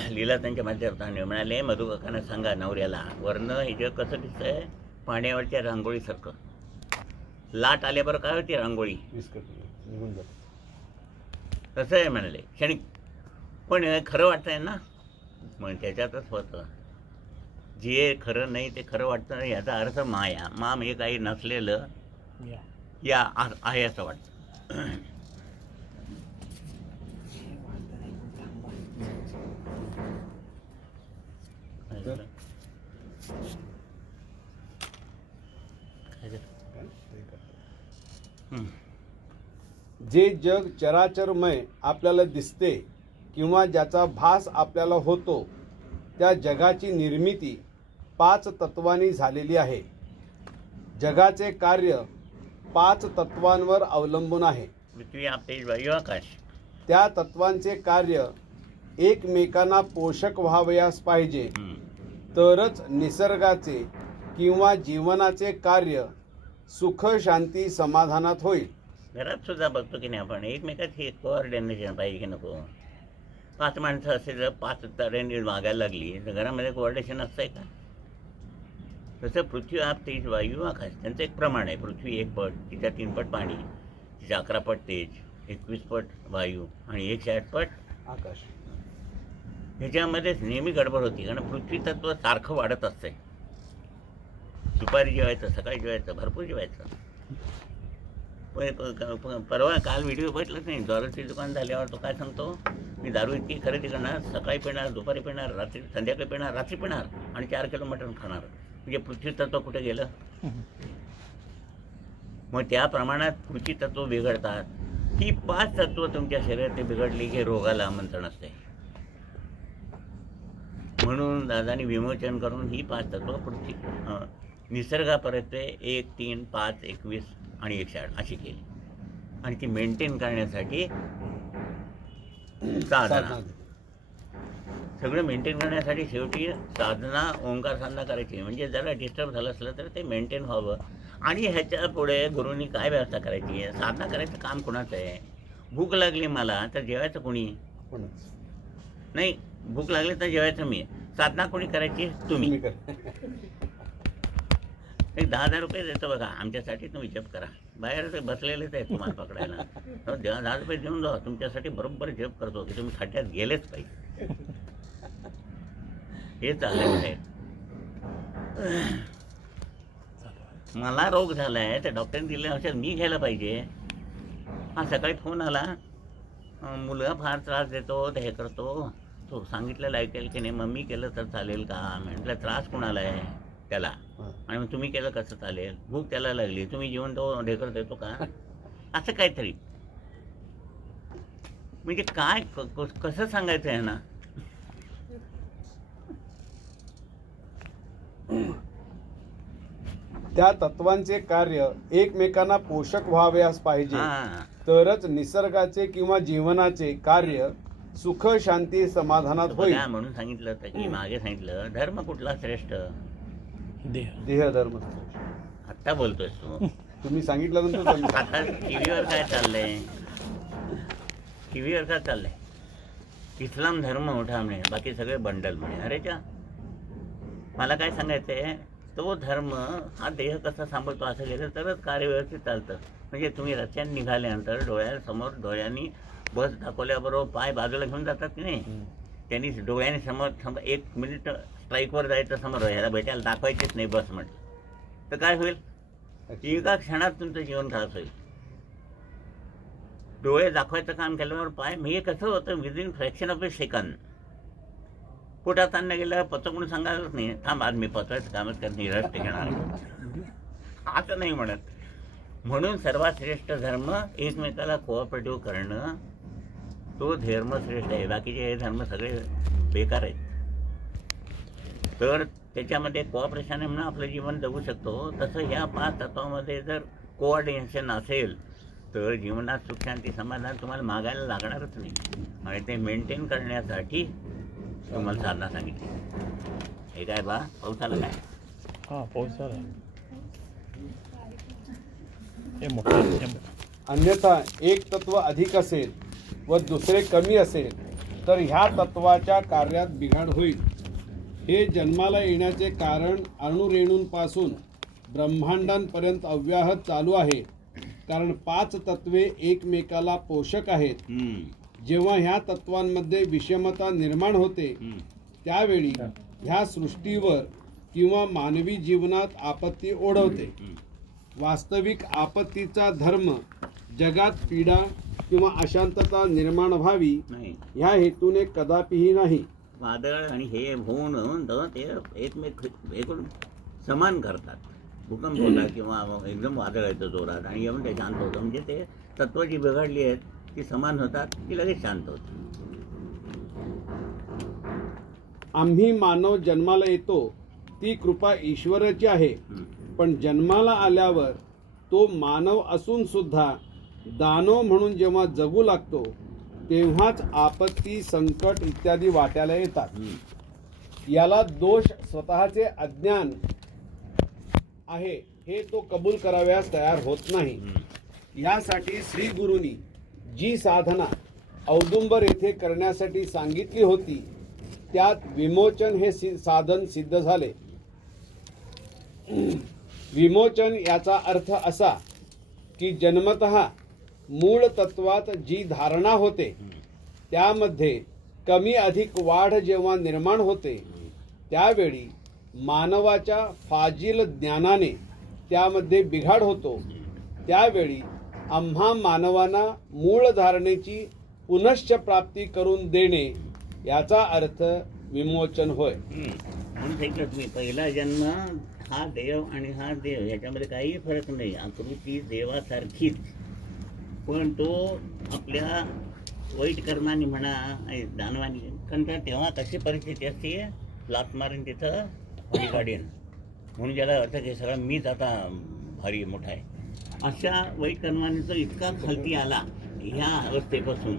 लीला त्यांच्या माध्यमातून म्हणाले मधु काकांना सांगा नवऱ्याला वरनं हे जग कसं दिसतंय पाण्यावरच्या रांगोळीसारखं. लाट आल्याबरोबर काय होती रांगोळी निघून जात तसं आहे म्हणाले क्षणिक. पण खरं वाटतंय ना, मग त्याच्यातच होतं. जे खरं नाही ते खरं वाटतं याचा अर्थ माया. मा म्हणजे काही नसलेलं या आहे असं वाटतं. जे जग चराचरमय आपल्याला दिसते किंवा ज्याचा भास आपल्याला होतो त्या जगाची निर्मिती 5 तत्वांनी झालेली आहे. जगाचे कार्य 5 तत्वांवर अवलंबून आहे. पृथ्वी आप तेज वायू आकाश. त्या तत्वांचे कार्य एकमेकांना पोषक व्हावयास पाहिजे, तरच निसर्गाचे किंवा जीवनाचे कार्य सुख शांती समाधानात होईल. घरात सुद्धा बघतो की नाही आपण एकमेकाची कोऑर्डिनेशन पाहिजे की नको. 5 माणसं असेल तर 5 तऱ्हेने मागायला लागली तर घरामध्ये कोऑर्डिनेशन असतंय का? तसं पृथ्वी आप तेज वायू आकाश त्यांचं एक प्रमाण आहे. पृथ्वी 1 पट, तिच्या 3 पट पाणी, तिच्या 11 पट तेज 21 पट वायू आणि 108 पट आकाश. ह्याच्यामध्येच नेहमी गडबड होती, कारण पृथ्वी तत्व सारखं वाढत असते. दुपारी जेवायचं, सकाळी जेवायचं, भरपूर जेवायचं. परवा काल व्हिडिओ बघितलाच नाही, दारूची दुकान झाल्यावर तो काय सांगतो, मी दारू इतकी खरेदी करणार, सकाळी पिणार, दुपारी पिणार, रात्री संध्याकाळी पिणार, रात्री पिणार आणि 4 किलो मटण खाणार. म्हणजे पृथ्वी तत्व कुठे गेलं? मग त्या प्रमाणात पृथ्वी तत्व बिघडतात. ही 5 तत्व तुमच्या शरीरात बिघडली की रोगाला आमंत्रण असते. म्हणून दादानी विमोचन करून ही 5 तत्व पृथ्वी निसर्गापर्यंत 1, 3, 5, 21 आणि 108 अशी केली. आणि ती मेंटेन करण्यासाठी साधना, सगळं मेंटेन करण्यासाठी शेवटी साधना, ओंकार साधना करायची. म्हणजे जरा डिस्टर्ब झालं असलं तर ते मेंटेन व्हावं. आणि ह्याच्या पुढे गुरुंनी काय व्यवस्था करायची आहे? साधना करायचं काम कोणाचं आहे? भूक लागली मला तर जेवायचं कोणी? नाही, भूक लागली तर जेवायचं मी. साधना कोणी करायची? तुम्ही. एक 10,000 रुपये देतो बघा, आमच्यासाठी तुम्ही जप करा. बाहेर ते बसलेलेच आहे तुम्हाला पकडायला. 10,000 रुपये देऊन जावा, तुमच्यासाठी बरोबर जप करतो की तुम्ही खड्ड्यात गेलेच पाहिजे. हे चाललेलं आहे. मला रोग झाला आहे तर डॉक्टरने दिले औषध मी घ्यायला पाहिजे. हा सकाळी फोन आला, मुलगा फार त्रास देतो, ते हे करतो, तो सांगितलेलं ऐकेल की नाही, मग मी केलं तर चालेल का? म्हटलं त्रास कोणाला आहे? त्याला. आणि मग तुम्ही केलं कसं चालेल? भूक त्याला लागली, तुम्ही जेवण तो ढेकर देतो का? असं काहीतरी. म्हणजे काय कसं सांगायचं आहे ना? त्या तत्वांचे कार्य एकमेकांना पोषक व्हावयास पाहिजे, तरच निसर्गाचे किंवा जीवनाचे कार्य सुख, शांती, समाधानात होईल. म्हणून सांगितलं होतं की मागे सांगितलं, धर्म कुठला श्रेष्ठ? देह धर्म. आत्ता बोलतोय तू, तुम्ही सांगितलं. आता टीव्हीवर काय चाललंय? टीव्हीवर काय चाललंय? इस्लाम धर्म मोठा म्हणे, बाकी सगळे बंडल म्हणे. अरे च्या, मला काय सांगायचंय, तो धर्म हा देह कसा सांभाळतो असं गेलं तरच कार्य व्यवस्थित चालतं. म्हणजे तुम्ही रस्त्याने निघाल्यानंतर डोळ्यासमोर डोळ्यांनी बस दाखवल्याबरोबर पाय बाजूला घेऊन जातात की नाही, त्यांनी डोळ्याने समोर 1 मिनिट स्ट्राईकवर जायचं, समोर ह्याला भेटायला दाखवायचीच नाही बस म्हटलं तर काय होईल? एका क्षणात तुमचं जीवन खराब होईल. डोळे दाखवायचं काम केल्यावर पाय, हे कसं होतं, within fraction of A second पोटात आणलं गेलं, पचव म्हणून सांगायलाच नाही, थांब आज मी पचवायचं कामच करत नाही, रस्ते घेणार असं नाही म्हणत. म्हणून सर्वात श्रेष्ठ धर्म एकमेकाला कोऑपरेटिव्ह करणं, तो धर्म श्रेष्ठ आहे. बाकीचे हे धर्म सगळे बेकार आहेत. तर त्याच्यामध्ये कोऑपरेशन आहे म्हणून आपलं जीवन जगू शकतो. तसं ह्या 5 तत्वामध्ये जर कोऑर्डिनेशन असेल तर जीवनात सुख, शांती, समाधान तुम्हाला मागायला लागणारच नाही. आणि ते मेंटेन करण्यासाठी तुम्हाला साधना सांगितली. हे काय बा, पाऊस आला काय? हां, पाऊस आला. अन्यथा एक तत्व अधिक असेल व दुसरे कमी असेल तर ह्या तत्वाच्या कार्यात बिघाड होईल. हे जन्माला येण्याचे कारण अणुरेणूंपासून ब्रह्मांडांपर्यंत अव्याहत चालू आहे. कारण 5 तत्वे एकमेकाला पोषक आहेत. जेव्हा ह्या तत्वांमध्ये विषमता निर्माण होते त्यावेळी ह्या सृष्टीवर किंवा मानवी जीवनात आपत्ती ओढवते. वास्तविक आपत्तीचा धर्म जगात पीडा किंवा अशांतता निर्माण व्हावी ह्या हेतूने कदापिही नाही. वादळ आणि हे होऊन ते एकूण समान करतात. भूकंप होता किंवा एकदम वादळ येतं जोरात आणि येऊन ते शांत होतं. म्हणजे ते तत्व जी बिघडली आहेत ती समान होतात, ती लगेच शांत होतात. आम्ही मानव जन्माला येतो ती कृपा ईश्वराची आहे. पण जन्माला आल्यावर तो मानव असून सुद्धा दानव म्हणून जेव्हा जगू लागतो तेव्हाच आपत्ती, संकट इत्यादी वाट्याला येतात. याला दोष स्वतःचे अज्ञान आहे हे तो कबूल कराव्यास तयार होत नाही. यासाठी श्री गुरुनी जी साधना औदुंबर येथे करण्यासाठी सांगितली होती त्यात विमोचन हे साधन सिद्ध झाले. विमोचन याचा अर्थ असा की जन्मतः मूळ तत्वात जी धारणा होते त्यामध्ये कमी अधिक वाढ जेव्हा निर्माण होते त्यावेळी मानवाच्या फाजील ज्ञानाने त्यामध्ये बिघाड होतो. त्यावेळी आम्हा मानवांना मूळ धारणेची पुनश्च प्राप्ती करून देणे याचा अर्थ विमोचन होय. म्हणून सांगितलं तुम्ही पहिला जन्म हा देव आणि हा देव याच्यामध्ये काही फरक नाही. आकृती देवासारखीच, पण तो आपल्या वाईट कर्माने म्हणा दानवानी, कारण का तेव्हा कशी परिस्थिती असते, लात मारेन तिथं आणि काढेन म्हणून ज्याला अर्थ की सगळा मीच आता भारी मोठा आहे, अशा वाईट कर्माने तो इतका खालती आला ह्या अवस्थेपासून,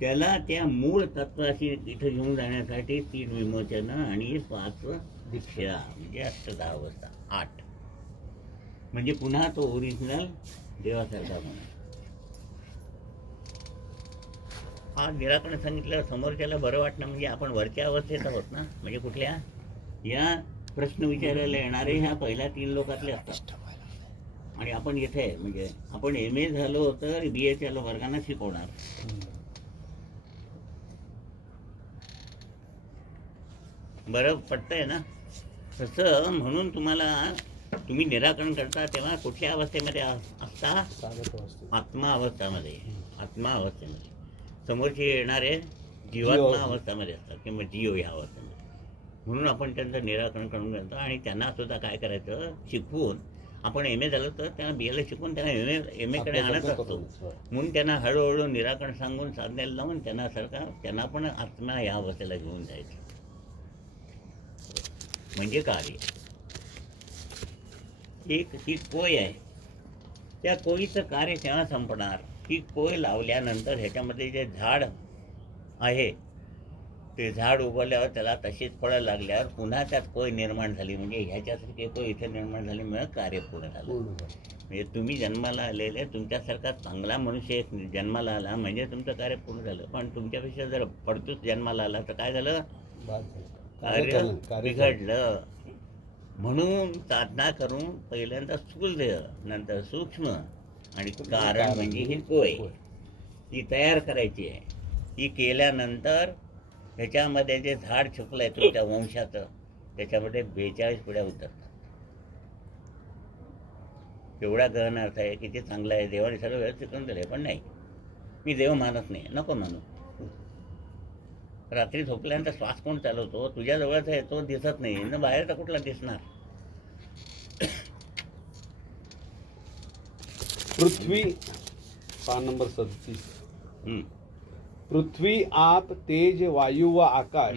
त्याला त्या मूळ तत्वाशी इथं घेऊन जाण्यासाठी 3 विमोचनं आणि 5 दीक्षा म्हणजे 10 अवस्था 8, म्हणजे पुन्हा तो ओरिजिनल देवासारखा म्हणा. हा निराकरण सांगितलं समोरच्याला बरं वाटणं म्हणजे आपण वरच्या अवस्थेत आहोत ना, म्हणजे कुठल्या या प्रश्न विचारायला येणारे ह्या पहिल्या 3 लोकातले असतात. आणि आपण येथे म्हणजे आपण MA झालो तर BAच्या वर्गांना शिकवणार. बरं पटतंय ना तसं. म्हणून तुम्हाला तुम्ही निराकरण करता तेव्हा कुठल्या अवस्थेमध्ये असता? आत्मा अवस्थामध्ये. आत्मा अवस्थेमध्ये समोरचे येणारे जीवात्मा अवस्थामध्ये असतात किंवा जीव ह्या अवस्थेमध्ये. म्हणून आपण त्यांचं निराकरण करून घेतो आणि त्यांना सुद्धा काय करायचं शिकवून, आपण MA झालं तर त्यांना BAला शिकवून त्यांना MA कडे आणत असतो. म्हणून त्यांना हळूहळू निराकरण सांगून साधण्याला लावून त्यांना पण आत्मा या अवस्थेला घेऊन जायचं म्हणजे कार्य. एक ती कोय आहे, त्या कोयीचं कार्य तेव्हा संपणार. ती कोय लावल्यानंतर ह्याच्यामध्ये जे झाड आहे ते झाड उगवल्यावर त्याला तशीच फळं लागल्यावर पुन्हा त्यात कोय निर्माण झाली, म्हणजे ह्याच्यासारखी कोय इथे निर्माण झाल्यामुळे कार्य पूर्ण झालं. म्हणजे तुम्ही जन्माला आलेले तुमच्यासारखा चांगला मनुष्य एक जन्माला आला म्हणजे तुमचं कार्य पूर्ण झालं. पण तुमच्यापेक्षा जर पडतूच जन्माला आला तर काय झालं? कार्य बिघडलं. म्हणून साधना करून पहिल्यांदा स्थूल देह, नंतर सूक्ष्म आणि कारण म्हणजे ही कोय ती तयार करायची आहे. ती केल्यानंतर ह्याच्यामध्ये जे झाड छुपलंय तुमच्या वंशाचं त्याच्यामध्ये 42 पिढ्या उतरतात. एवढा गहन अर्थ आहे की ते चांगलं आहे, देवाने सर्व व्यवस्थित करून दिलं. पण नाही, मी देव मानत नाही, नको मानू. रात्री झोपल्यानंतर श्वास कोण चालवतो? तुझ्या जवळच आहे, तो दिसत नाही ना, बाहेर तर कुठला दिसणार? पृथ्वी पान नंबर 37. पृथ्वी, आप, तेज, वायू व आकाश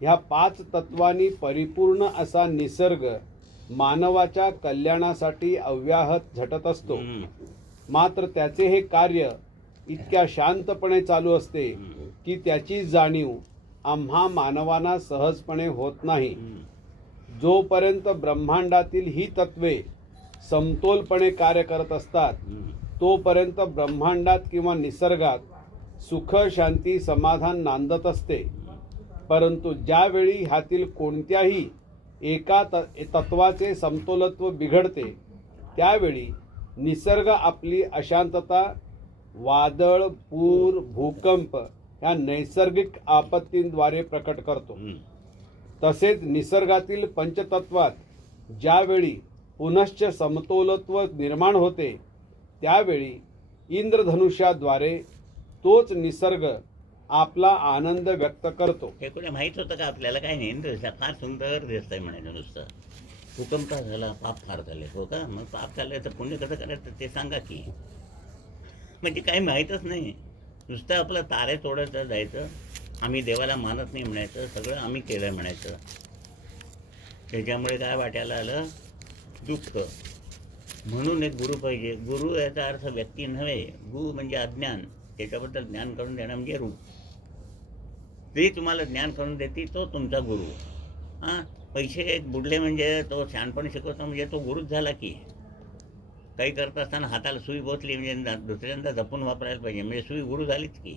ह्या 5 तत्वांनी परिपूर्ण असा निसर्ग मानवाच्या कल्याणासाठी अव्याहत झटत असतो. मात्र त्याचे हे कार्य इतक्या शांतपणे चालू असते की त्याची जाणीव आम्हा मानवांना सहजपणे होत नाही. जोपर्यंत ब्रह्मांडातील ही तत्वे समतोलपणे कार्य करत असतात तोपर्यंत ब्रह्मांडात किंवा निसर्गात सुख, शांती, समाधान नांदत असते. परंतु ज्यावेळी ह्यातील कोणत्याही एका तत्वाचे समतोलत्व बिघडते त्यावेळी निसर्ग आपली अशांतता वादळ, पूर, भूकंप या नैसर्गिक आपत्तींद्वारे प्रकट करतो. तसेच निसर्गातील पंचतत्वात ज्यावेळी पुनश्च समतोलत्व निर्माण होते त्यावेळी इंद्रधनुष्याद्वारे तोच निसर्ग आपला आनंद व्यक्त करतो. हे कोणी माहीत होतं का आपल्याला? काय नाही, इंद्रधनुष्य फार सुंदर दिसतंय म्हणायचं नुसतं. भूकंप झाला, पाप फार झाले. हो का? मग पाप झालं तर पुण्य कसं करायचं ते सांगा की. म्हणजे काही माहीतच नाही, नुसतं आपलं तारे तोडत जायचं. आम्ही देवाला मानत नाही म्हणायचं, सगळं आम्ही केलं म्हणायचं. त्याच्यामुळे काय वाटायला आलं? दुःख. म्हणून एक गुरु पाहिजे. गुरु याचा अर्थ व्यक्ती नव्हे, गु म्हणजे अज्ञान, त्याच्याबद्दल ज्ञान करून देणं म्हणजे रूप. ते तुम्हाला ज्ञान करून देते तो तुमचा गुरु. हां, पैसे एक बुडले म्हणजे तो शहाणपण शिकवतो म्हणजे तो गुरुच झाला की. काही करत असताना हाताला सुई बोचली म्हणजे दुसऱ्यांदा जपून वापरायला पाहिजे, म्हणजे सुई गुरु झालीच की.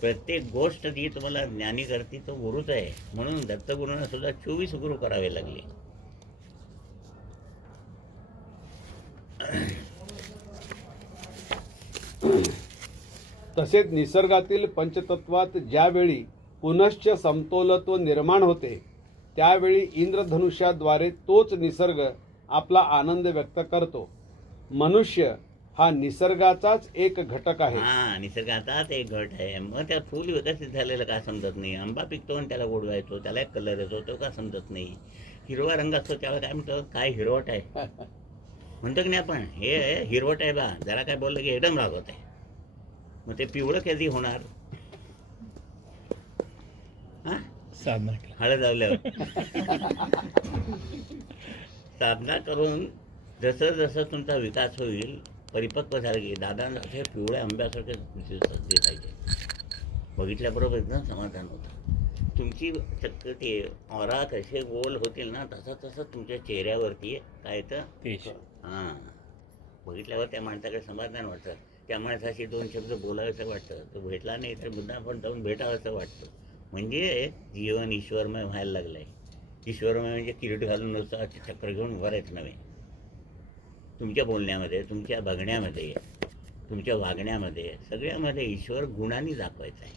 प्रत्येक गोष्ट जी तुम्हाला ज्ञानी करते तो गुरुच आहे. म्हणून दत्तगुरूंना सुद्धा 24 गुरु करावे लागले. तसेच निसर्गातील पंचतत्वात ज्यावेळी पुनश्च समतोलत्व निर्माण होते त्यावेळी इंद्रधनुष्याद्वारे तोच निसर्ग आपला आनंद व्यक्त करतो. मनुष्य हा निसर्गाचाच एक घटक आहे. हा, निसर्गाचाच एक घट आहे. मग त्या फूल विकसित झालेलं का समजत नाही. आंबा पिकतो आणि त्याला गोडवा येतो, त्याला एक कलर येतो, तो का समजत नाही. हिरवा रंग असतो त्याला काय म्हणतो, काय हिरवट आहे म्हणतो की नाही आपण, हे हिरवट आहे बा, जरा काय बोललं की एकदम रागवत आहे. मग ते पिवळं कधी होणार? हा, साधना केला. हळद लावल्यावर साधना करून जसं जसं तुमचा विकास होईल, परिपक्व झालं की दादा असे पिवळ्या आंब्यासारखे दिसायचे. बघितल्याबरोबर एकदम समाधान होतं. तुमची चक्क ते ऑरा कसे गोल होतील ना, तसं तसं तुमच्या चेहऱ्यावरती काय येतं, तेज. हां, बघितल्यावर त्या माणसाकडे समाधान वाटतं. त्या माणसाशी दोन शब्द बोलावंसं वाटतं. तो भेटला नाही तर मुद्दा आपण जाऊन भेटावंसं वाटतं. म्हणजे जीवन ईश्वरमय व्हायला लागलं आहे. ईश्वरमय म्हणजे किरीट घालून नुसतं चक्र घेऊन उभं राहायचं नव्हे. तुमच्या बोलण्यामध्ये, तुमच्या बघण्यामध्ये, तुमच्या वागण्यामध्ये, सगळ्यामध्ये ईश्वर गुणांनी दाखवायचा आहे.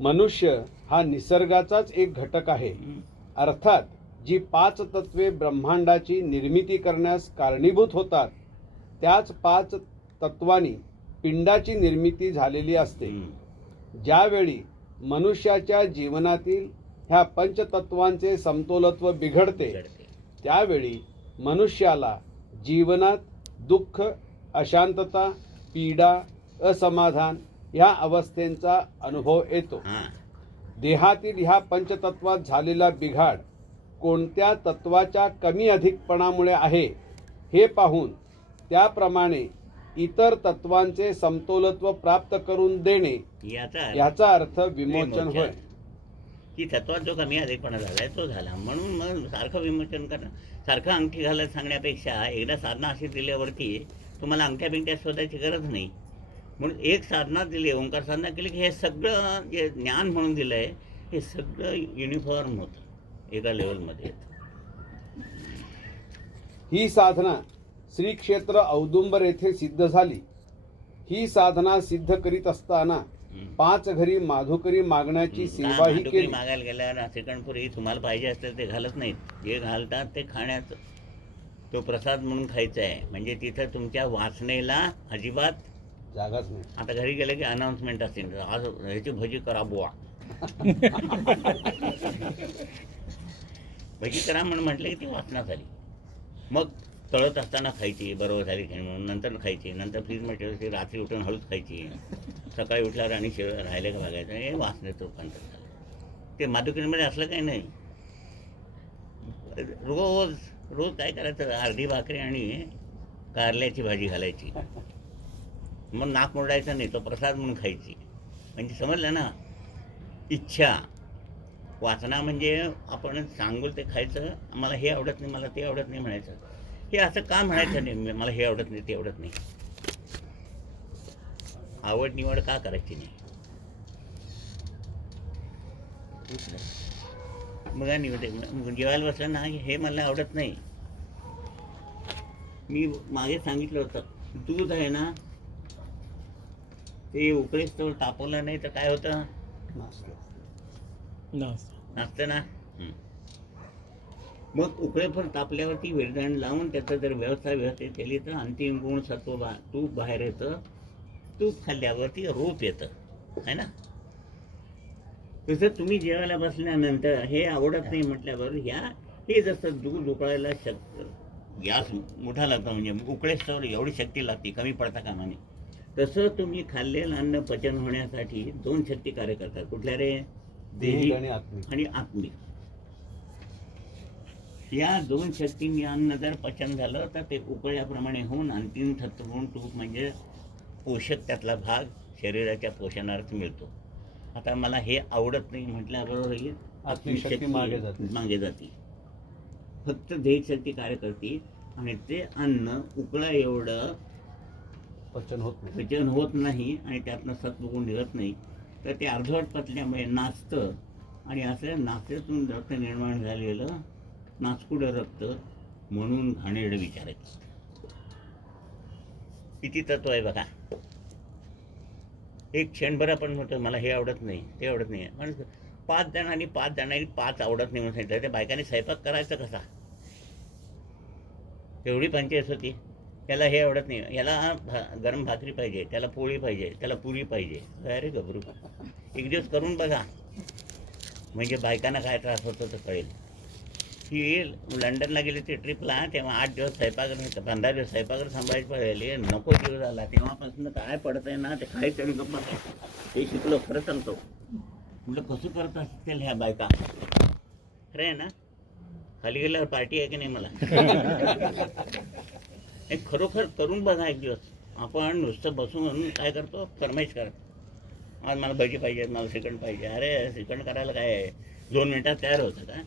मनुष्य हा निसर्गाचाच एक घटक आहे. अर्थात जी 5 तत्वे ब्रह्मांडाची निर्मिती करण्यास कारणीभूत होतात त्याच 5 तत्वांनी पिंडाची निर्मिती झालेली असते. ज्यावेळी मनुष्याच्या जीवनातील ह्या पंचतत्वांचे समतोलत्व बिघडते त्यावेळी मनुष्याला जीवनात दुःख, अशांतता, पीडा, असमाधान ह्या अवस्थेंचा अनुभव येतो. देहातील ह्या पंचतत्वात झालेला बिघाड कोणत्या तत्वाच्या कमी अधिकपणामुळे आहे हे पाहून त्याप्रमाणे इतर तत्वांचे समतोलत्व प्राप्त करून देणे याचा अर्थ विमोचन होय. की तत्वात जो कमी अधिकपणा झालाय तो झाला, म्हणून मग सारखं विमोचन करणं, सारखं अंगठी घालत सांगण्यापेक्षा एकदा साधना अशी दिल्यावरती तुम्हाला अंगठ्या बिंगठ्या शोधायची गरज नाही. म्हणून एक साधना दिली, ओंकार साधना केली की हे सगळं जे ज्ञान म्हणून दिलं आहे हे सगळं युनिफॉर्म होतं, एका लेवलमध्ये येतं. ही साधना श्री क्षेत्र औदुंबर येथे सिद्ध झाली. ही साधना सिद्ध करीत असताना 5 घरी माधुकरी मागण्याची सेवाही केली. मागायला गेल्यावर श्रीखंडपुरी तुम्हाला पाहिजे असतं ते घालत नाहीत. जे घालतात ते खाण्याचं, तो प्रसाद म्हणून खायचा आहे. म्हणजे तिथं तुमच्या वासनेला अजिबात जागाच नाही. आता घरी गेलं की अनाउन्समेंट असते, आज ह्याची भजी करा बुवा, भजी करा म्हणून म्हटलं की ती वासना झाली. मग तळत असताना खायची, बरोबर झाली म्हणून नंतर खायची, नंतर फ्रीजमध्ये ठेवायची, रात्री उठून हळूच खायची, सकाळी उठल्यावर आणि शिळ राहिले का बघायचं. हे वासनेचं रूपांतर झालं. ते माधुकरीमध्ये असलं काही नाही. रोज रोज काय करायचं, अर्धी भाकरी आणि कारल्याची भाजी घालायची, मग नाक मोडायचं नाही, तो प्रसाद म्हणून खायची. म्हणजे समजलं ना, इच्छा. वासना म्हणजे आपण सांगूल ते खायचं, मला हे आवडत नाही, मला ते आवडत नाही म्हणायचं. हे असं का म्हणायचं नाही, मला हे आवडत नाही ते आवडत नाही. आवड निवड का करायची नाही. मग निवड जेवायला बसलं ना, हे मला आवडत नाही. मी मागे सांगितलं होतं, दूध आहे ना ते उकळीस तर तापवलं नाही तर काय होतं, नाचतं ना. मग उकळेपर तापल्यावरती विरजण लावून त्याचं जर व्यवस्थित केली तर अंतिम गुण सत्व तूप बाहेर येतं. तूप खाल्ल्यावरती रूप येतं, है ना. तसं तुम्ही जेवायला बसल्यानंतर हे आवडत नाही म्हटल्यावर हे जसं दूध उकळायला गॅस मोठा लागतो, म्हणजे उकळेस्तवर एवढी शक्ती लागते, कमी पडता कामा नये. तसं तुम्ही खाल्लेलं अन्न पचन होण्यासाठी 2 शक्ती कार्य करतात. कुठल्या रे? देही आणि आत्मिक. या 2 शक्तींनी अन्न जर पचन झालं तर ते उकळल्याप्रमाणे होऊन अंतिम तत्व होऊन तूप म्हणजे पोषक त्यातला भाग शरीराच्या पोषणार्थ मिळतो. आता मला हे आवडत नाही म्हटल्याबरोबर आत्मिक शक्ती मागे जाते. फक्त देही शक्ती कार्य करते आणि ते अन्न उकळा एवढं पचन होत नाही आणि त्यातनं सत्वगुण निघत नाही, तर ते अर्धवट पचल्यामुळे नाचतं. आणि असं नाचेतून रक्त निर्माण झालेलं नाचकुडं रक्त म्हणून घाणेरडं विचारायचं. किती तत्व आहे बघा. एक क्षणभर आपण म्हणतो मला हे आवडत नाही ते आवडत नाही, पण 5 जणांनी 5 आवडत नाही म्हणून सांगितलं. त्या बायकांनी स्वयंपाक करायचा कसा, तेवढी पंचायत होती. त्याला हे आवडत नाही, याला गरम भाकरी पाहिजे, त्याला पोळी पाहिजे, त्याला पुरी पाहिजे. अरे गबरू, एक दिवस करून बघा म्हणजे बायकांना काय त्रास होतो तर कळेल. ही लंडनला गेली ती ट्रिपला, तेव्हा 8 दिवस स्वयंपाक 15 दिवस स्वयंपाक सांभाळायची पडले. नको जीव झाला. तेव्हापासून काय पडत आहे ना ते काय तरी गप्पा ते शिकलो. खरं सांगतो म्हटलं कसं करत असतील ह्या बायका. खरं आहे ना, खाली गेल्यावर पार्टी आहे की नाही मला. हे खरोखर करून बघा एक दिवस. आपण नुसतं बसून काय करतो, फरमाईश करतो. आज मला भजी पाहिजे, मला श्रीखंड पाहिजे. अरे श्रीखंड करायला काय आहे, 2 मिनिटात तयार होतं का.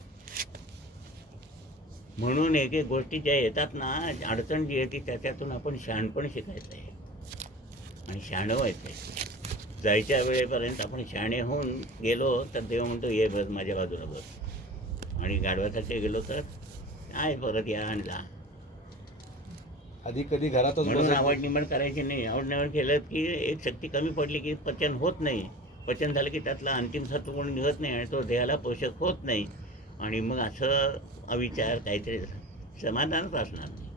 म्हणून एक एक गोष्टी ज्या येतात ना, अडचण जी येते त्याच्यातून आपण शहाणपण शिकायचं आहे आणि शहाणं व्हायचं आहे. जायच्या वेळेपर्यंत आपण शहाणे होऊन गेलो तर देव म्हणतो ये बस माझ्या बाजूला बस. आणि गाढवासाठी गेलो तर काय परत या आणि जा. आधी कधी घरातच म्हणून आवड निवड करायची नाही. आवड निवड केलं की एक शक्ती कमी पडली की पचन होत नाही. पचन झालं की त्यातला अंतिम सत्व कोणी निघत नाही आणि तो देहाला पोषक होत नाही. आणि मग असं अविचार काहीतरी समाधानच असणार नाही.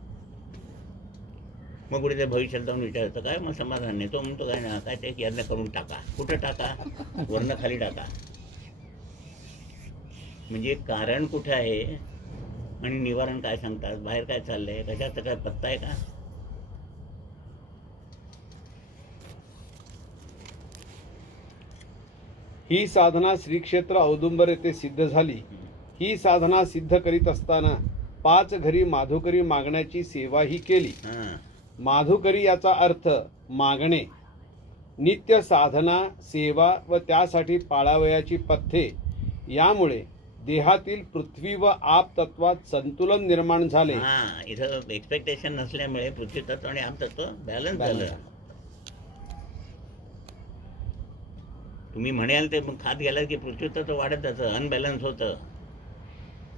मग कुठे भविष्यात जाऊन विचारतं काय मग समाधान नाही. तो म्हणतो काय ना काय ते यज्ञ करून टाका. कुठं टाका, वरनं खाली टाका. म्हणजे कारण कुठं आहे आणि निवारण काय सांगतात, बाहेर काय चाललंय, कशाचा काय पत्ता आहे का. ही साधना श्री क्षेत्र औदुंबर येथे सिद्ध झाली. ही साधना सिद्ध करीत असताना 5 घरी माधुकरी मागण्याची सेवाही केली. माधुकरी याचा अर्थ मागणे. नित्य साधना, सेवा व त्यासाठी पाळावयाची पथ्ये यामुळे देहातील पृथ्वी व आप तत्वात संतुलन निर्माण झाले. इथं एक्सपेक्टेशन नसल्यामुळे पृथ्वी तत्व आणि आप तत्व बॅलन्स झालं. तुम्ही म्हणाल ते मग खात गेला की पृथ्वी तत्व वाढत जातं, अनबॅलन्स होतं.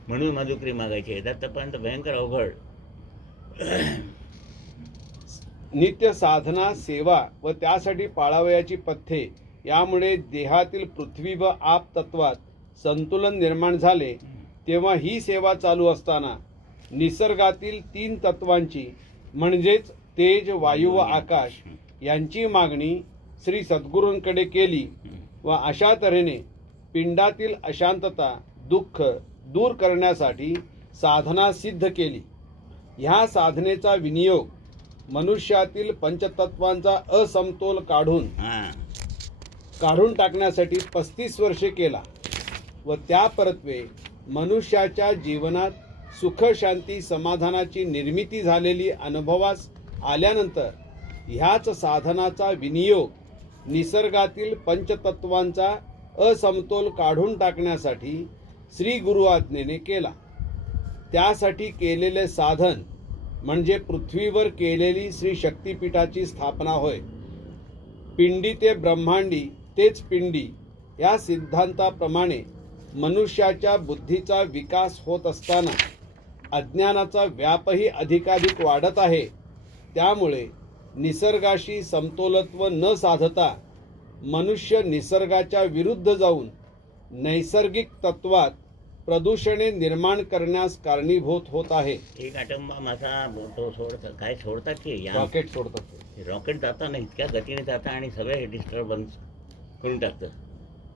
म्हणून मधुकरी मागायची. दत्तपर्यंत भयंकर अवघड. नित्य साधना, सेवा व त्यासाठी पाळावयाची पथ्ये यामुळे देहातील पृथ्वी व आप तत्वात संतुलन निर्माण झाले. तेव्हा ही सेवा चालू असताना निसर्गातील 3 तत्वांची म्हणजेच तेज, वायू व आकाश यांची मागणी श्री सद्गुरूंकडे केली व अशा तऱ्हेने पिंडातील अशांतता, दुःख दूर करण्यासाठी साधना सिद्ध केली. ह्या साधनेचा विनियोग मनुष्यातील पंचतत्वांचा असमतोल काढून टाकण्यासाठी 35 वर्षे केला व त्या परत्वे मनुष्याच्या जीवनात सुख, शांती, समाधानाची निर्मिती झालेली अनुभवास आल्यानंतर ह्याच साधनाचा विनियोग निसर्गातील पंचतत्वांचा असमतोल काढून टाकण्यासाठी श्री गुरु आज्ञेने केला. त्यासाठी केलेले साधन म्हणजे पृथ्वीवर केलेली श्री शक्तिपीठाची स्थापना होय. पिंडी ते ब्रह्मांडी तेच पिंडी या सिद्धांताप्रमाणे मनुष्याच्या बुद्धीचा विकास होत असताना अज्ञानाचा व्यापही अधिकाधिक वाढत आहे. त्यामुळे निसर्गाशी समतोलत्व न साधता मनुष्य निसर्गाच्या विरुद्ध जाऊन नैसर्गिक तत्वात प्रदूषणे निर्माण करण्यास कारणीभूत होत आहे. एक आटंबा माझा तो काय सोडतात की रॉकेट सोडतात. रॉकेट जाताना इतक्या गतीने जातं आणि सगळे डिस्टर्बन्स करून टाकतं.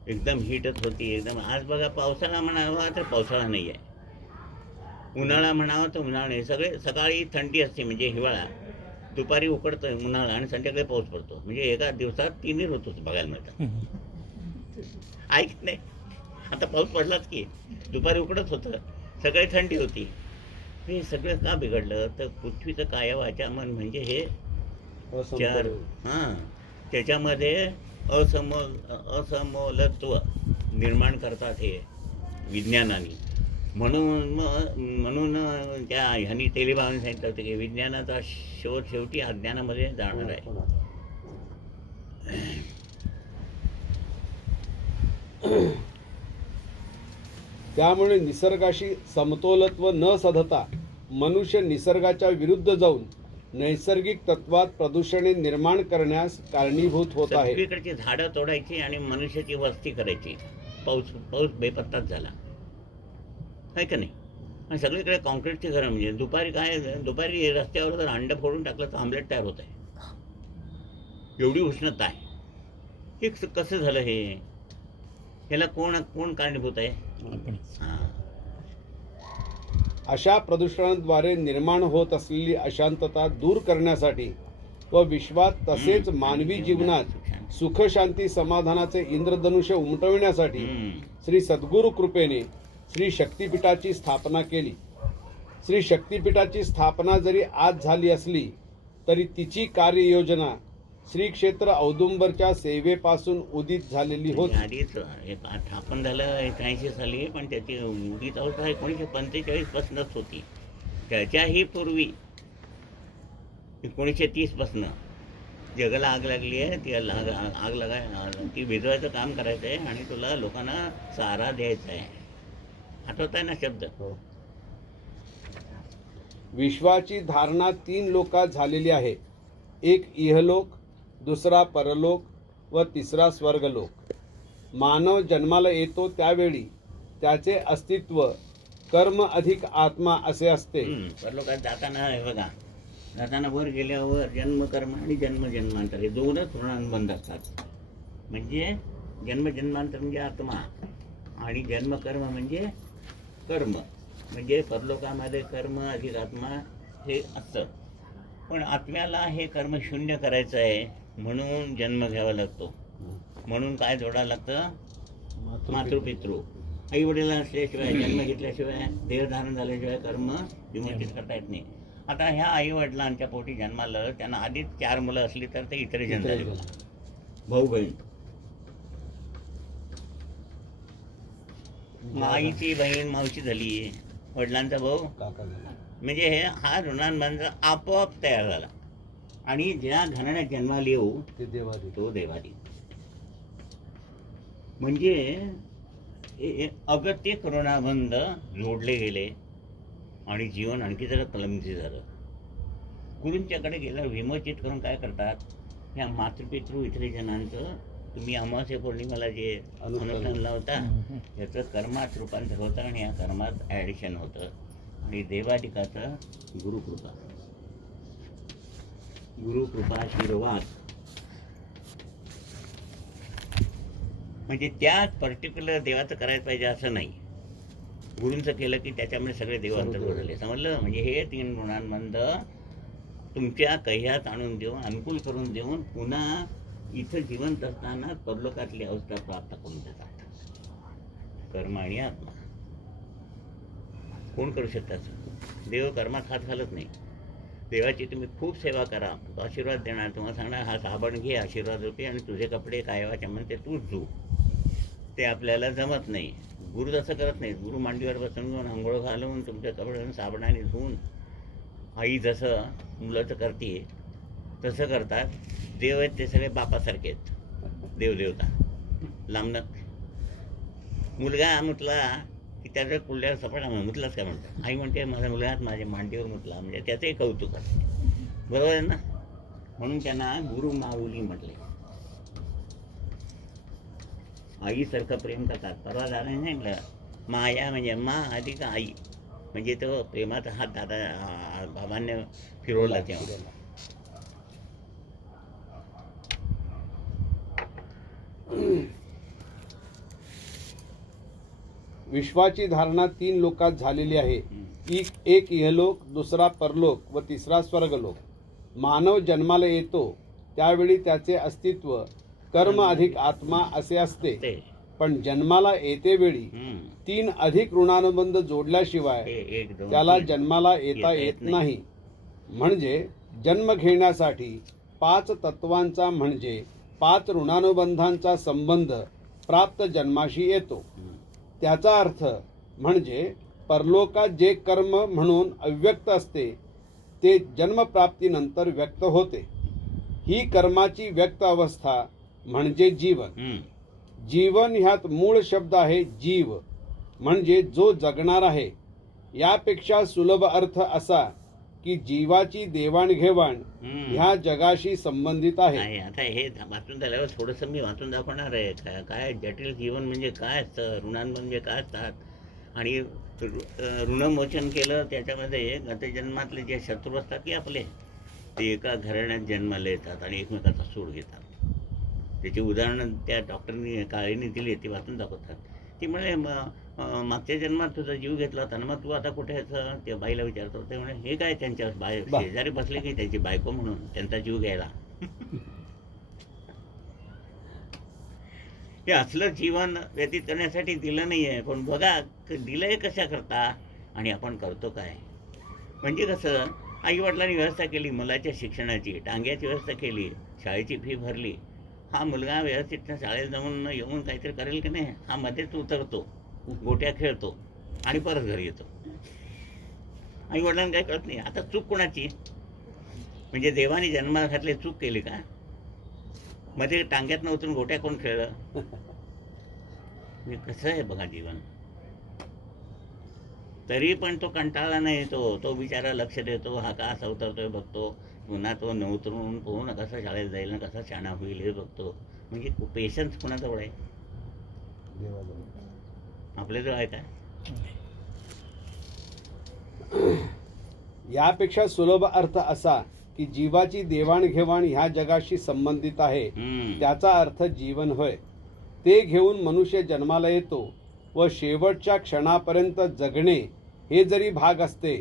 एकदम हीटच होती एकदम. आज बघा पावसाळा म्हणावा तर पावसाळा नाही आहे, उन्हाळा म्हणावा तर उन्हाळा नाही. सगळे सकाळी थंडी असते म्हणजे हिवाळा, दुपारी उकडतं उन्हाळा आणि संध्याकाळी पाऊस पडतो. म्हणजे एका दिवसात 3 ऋतूच बघायला मिळतात. ऐक नाही, आता पाऊस पडलाच की दुपारी उकडत होतं, सगळी थंडी होती. हे सगळं का बिघडलं तर पृथ्वीचं कायवाचमन म्हणजे हे 4 त्याच्यामध्ये असमोलत्व निर्माण करतात हे विज्ञानाने. म्हणून त्या ह्यांनी तेलीबाबांनी सांगितलं होतं की विज्ञानाचा शोध शेवटी अज्ञानामध्ये जाणार आहे. त्यामुळे निसर्गाशी समतोलत्व न साधता मनुष्य निसर्गाच्या विरुद्ध जाऊन नैसर्गिक तत्वात प्रदूषणे निर्माण करण्यास कारणीभूत होत आहे. सगळीकडची झाडं तोडायची आणि मनुष्याची वस्ती करायची. पाऊस पाऊस बेपत्ताच झाला आहे का नाही. आणि सगळीकडे कॉन्क्रीटची घरं, म्हणजे दुपारी रस्त्यावर जर अंडं फोडून टाकलं तर आमलेट तयार होत आहे. एवढी उष्णता आहे. हे कसं झालं हे? ह्याला कोण कारणीभूत आहे? हां. अशा प्रदूषणाद्वारे निर्माण होत असलेली अशांतता दूर करण्यासाठी व विश्वात तसेच मानवी जीवनात सुख शांती समाधानाचे इंद्रधनुष्य उमटविण्यासाठी श्री सद्गुरु कृपेने श्री शक्तिपीठाची स्थापना केली. श्री शक्तिपीठाची स्थापना जरी आज झाली असली तरी तिची कार्ययोजना श्री क्षेत्र औदुंबरच्या सेवेपासून उदित झालेली होती. आधीच स्थापन झालं 81 साली, पण त्याची उदित अवस्था 1945 पासूनच होती. त्याच्याही पूर्वी 1930 पासून जगाला आग लागली आहे. ती ती विझवायचं काम करायचं आहे आणि तुला लोकांना चारा द्यायचा आहे. आठवत आहे ना शब्द? विश्वाची धारणा 3 लोकात झालेली आहे. एक इहलोक, दुसरा परलोक व तिसरा स्वर्गलोक. मानव जन्माला येतो त्यावेळी त्याचे अस्तित्व कर्म अधिक आत्मा असे असते. परलोकात जाताना हे बघा, जाताना वर गेल्यावर जन्मकर्म आणि जन्मजन्मांतर हे दोनच ऋणानुबंध असतात. म्हणजे जन्मजन्मांतर म्हणजे आत्मा आणि जन्मकर्म म्हणजे कर्म. म्हणजे परलोकामध्ये कर्म अधिक आत्मा हे असतं. पण आत्म्याला हे कर्म शून्य करायचं आहे म्हणून जन्म घ्यावा लागतो. म्हणून काय जोडावं लागतं? मातृपितृ. आई वडील असल्याशिवाय, जन्म घेतल्याशिवाय, देहधारण झाल्याशिवाय कर्म विमोचित करता येत नाही. आता ह्या आई वडिलांच्या पोटी जन्माला त्यांना आधीच 4 मुलं असली तर ते इतरे जन्म झाले. भाऊ बहीण, आईची बहीण मावशी झाली, वडिलांचा भाऊ म्हणजे हा ऋणानुबंध आपोआप तयार झाला. आणि ज्या घराण्यात जन्माला येऊ तो देवादी. म्हणजे अगतिक ऋणाबंध जोडले गेले आणि जीवन आणखी जरा प्रलंबित झालं. गुरूंच्याकडे गेल्यावर विमोचित करून काय करतात? ह्या मातृपितृ इतरे जणांचं तुम्ही अमावास्या पौर्णिमेला जे अनुष्ठान लावता याचं कर्मात रूपांतर होतं आणि या कर्मात ॲडिशन होतं. आणि देवाधिकाचं गुरुकृपा, गुरुकृपाशीर्वाद. म्हणजे त्याच पर्टिक्युलर देवाचं करायचं पाहिजे असं नाही. गुरूंचं केलं की त्याच्यामुळे सगळे देव अंतर्गत झाले. समजलं? म्हणजे हे 3 ऋणांबंध तुमच्या कह्यात आणून देऊन, अनुकूल करून देऊन पुन्हा इथं जिवंत असताना परलोकातली अवस्था प्राप्त करून देतात. कर्म आणि आत्मा. कोण करू शकतात? देव कर्मात हात घालत नाही. देवाची तुम्ही खूप सेवा करा, तो आशीर्वाद देणार. तुम्हाला सांगणार हा साबण घे आशीर्वाद रूपी आणि तुझे कपडे कायवाच्या म्हणते तूच धू. ते आपल्याला जमत नाही. गुरु तसं करत नाही. गुरु मांडीवर बसून घेऊन आंघोळ घालून तुमच्या कपडे साबणाने धुवून, आई जसं मुलाचं करते तसं करतात. देव आहेत ते सगळे बापासारखे आहेत. देवदेवता लांबनं. मुलगा म्हटला की त्याचं पुढल्या सपाटा मुतलाच काय म्हणतात. आई म्हणते माझा मुलगा माझ्या मांडीवर मुतला, म्हणजे त्याचंही कौतुक असते. बरोबर आहे ना? म्हणून त्यांना गुरु माऊली म्हटले. आईसारखं प्रेम करतात. परवा झालं नाही म्हटलं, माया म्हणजे मा अधिक आई. म्हणजे तो प्रेमाचा हात दादा बाबांनी फिरवला तेव्हा. विश्वाची धारणा 3 लोकात झालेली आहे. एक इहलोक, दुसरा परलोक व तिसरा स्वर्गलोक. मानव जन्माला येतो त्यावेळी त्याचे अस्तित्व कर्म अधिक आत्मा असे असते. पण जन्माला येते वेळी 3 अधिक ऋणानुबंध जोडल्याशिवाय त्याला जन्माला येता येत नाही. म्हणजे जन्म घेण्यासाठी 5 तत्वांचा म्हणजे 5 ऋणानुबंधांचा संबंध प्राप्त जन्माशी येतो. त्याचा अर्थ म्हणजे परलोकात जे कर्म म्हणून अव्यक्त असते ते जन्मप्राप्तीनंतर व्यक्त होते. ही कर्माची व्यक्त अवस्था म्हणजे जीवन. जीवन ह्यात मूळ शब्द आहे जीव, म्हणजे जो जगणार आहे. यापेक्षा सुलभ अर्थ असा की जीवाची देवाणघेवाण ह्या जगाशी संबंधित आहे. नाही आता हे वाचून झाल्यावर थोडंसं मी वाचून दाखवणार आहे. काय जटिल जीवन म्हणजे काय असतं, ऋणां म्हणजे काय असतात आणि ऋणमोचन केलं त्याच्यामध्ये गतजन्मातले जे शत्रू असतात की आपले ते एका घराण्यात जन्माला येतात आणि एकमेकाचा सूड घेतात. त्याची उदाहरणं त्या डॉक्टरनी काळीने दिली ती वाचून दाखवतात. ती म्हणे मागच्या जन्मात तुझा जीव घेतला होता ना, मग तू आता कुठे आहेस? त्या बाईला विचारतो. ते म्हणे हे काय त्यांच्या शेजारी बसले की त्यांची बायको म्हणून त्यांचा जीव घ्यायला. हे असलं जीवन व्यतीत करण्यासाठी दिलं नाही आहे. पण बघा दिलंय कशा करता आणि आपण करतो काय. म्हणजे कसं आईवडिलांनी व्यवस्था केली मुलाच्या शिक्षणाची, टांग्याची व्यवस्था केली, शाळेची फी भरली. हा मुलगा व्यवस्थित शाळेत जाऊन येऊन काहीतरी करेल की नाही, हा मध्येच उतरतो, गोट्या खेळतो आणि परत घरी येतो. आईवडिलांना काही कळत नाही. आता चूक कोणाची? म्हणजे देवाने जन्माला घातले चूक केली का? मध्ये टांग्यात उतरून गोट्या कोण खेळलं? म्हणजे कसं आहे बघा जीवन. तरी पण तो कंटाळला नाही. तो बिचारा लक्ष देतो, हा का असा उतरतोय बघतो, पुन्हा तो न उतरून पुन्हा कसा शाळेत जाईल ना, कसा शाणा होईल हे बघतो. म्हणजे पेशन्स कोणाजवळ आहे? आपल्याजवळ आहे काय? यापेक्षा सुलभ अर्थ असा की जीवाची देवाणघेवाण ह्या जगाशी संबंधित आहे, त्याचा अर्थ जीवन होय. ते घेऊन मनुष्य जन्माला येतो व शेवटच्या क्षणापर्यंत जगणे हे जरी भाग असते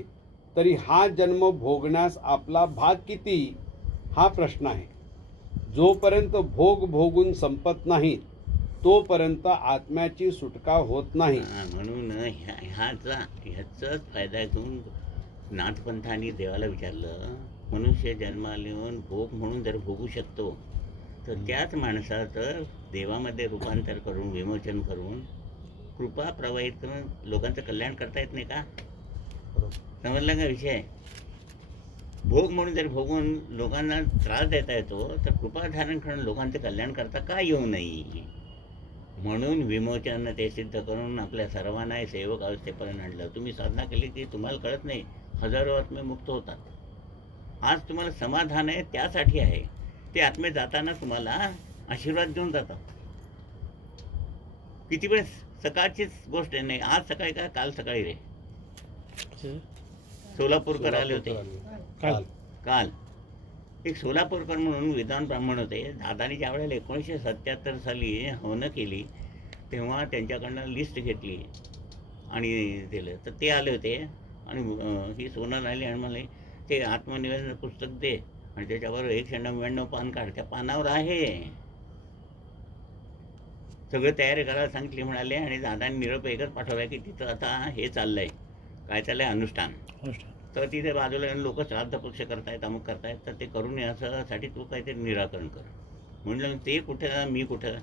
तरी हा जन्म भोगण्यास आपला भाग किती हा प्रश्न आहे. जोपर्यंत भोग भोगून संपत नाही तोपर्यंत आत्म्याची सुटका होत नाही. म्हणून ह्याचाच फायदा घेऊन नाथपंथांनी देवाला विचारलं, मनुष्य जन्माला येऊन भोग म्हणून जर भोगू शकतो तर त्याच माणसाचं देवामध्ये रूपांतर करून विमोचन करून कृपा प्रवाहित करून लोकांचं कल्याण करता येत नाही का? समजलं का विषय? भोग म्हणून जर भोगून लोकांना त्रास देता येतो तर कृपा धारण करून लोकांचं कल्याण करता का येऊ नये? म्हणून विमोचन ते सिद्ध करून आपल्या सर्वांना सेवक अवस्थेपर्यंत आणलं. तुम्ही साधना केली की तुम्हाला कळत नाही हजारो आत्मे मुक्त होतात. आज तुम्हाला समाधान आहे त्यासाठी आहे. ते आत्मे जाताना तुम्हाला आशीर्वाद देऊन जातात. किती वेळेस सकाळचीच गोष्ट आहे. नाही आज सकाळी का काल सकाळी रे सोलापूरकर आले होते. काल एक सोलापूरकर म्हणून विद्वान ब्राह्मण होते. दादानी ज्या वेळेला 1977 साली हवनं केली तेव्हा त्यांच्याकडनं लिस्ट घेतली आणि दिलं. तर ते आले होते आणि ही सोनल आली आणि मला ते आत्मनिवेदन पुस्तक दे आणि त्याच्यावर 199 पान काढ. त्या पानावर आहे सगळं तयारी करायला सांगितली म्हणाले. आणि दादांनी निरोप एकच पाठवला की तिथं आता हे चाललंय, काय चाललंय, अनुष्ठान. तर तिथे बाजूला लोक श्राद्धपक्ष करतायत, अमुक करतायत, तर ते करून यासाठी तू काहीतरी निराकरण कर. म्हटलं ते कुठं मी कुठं.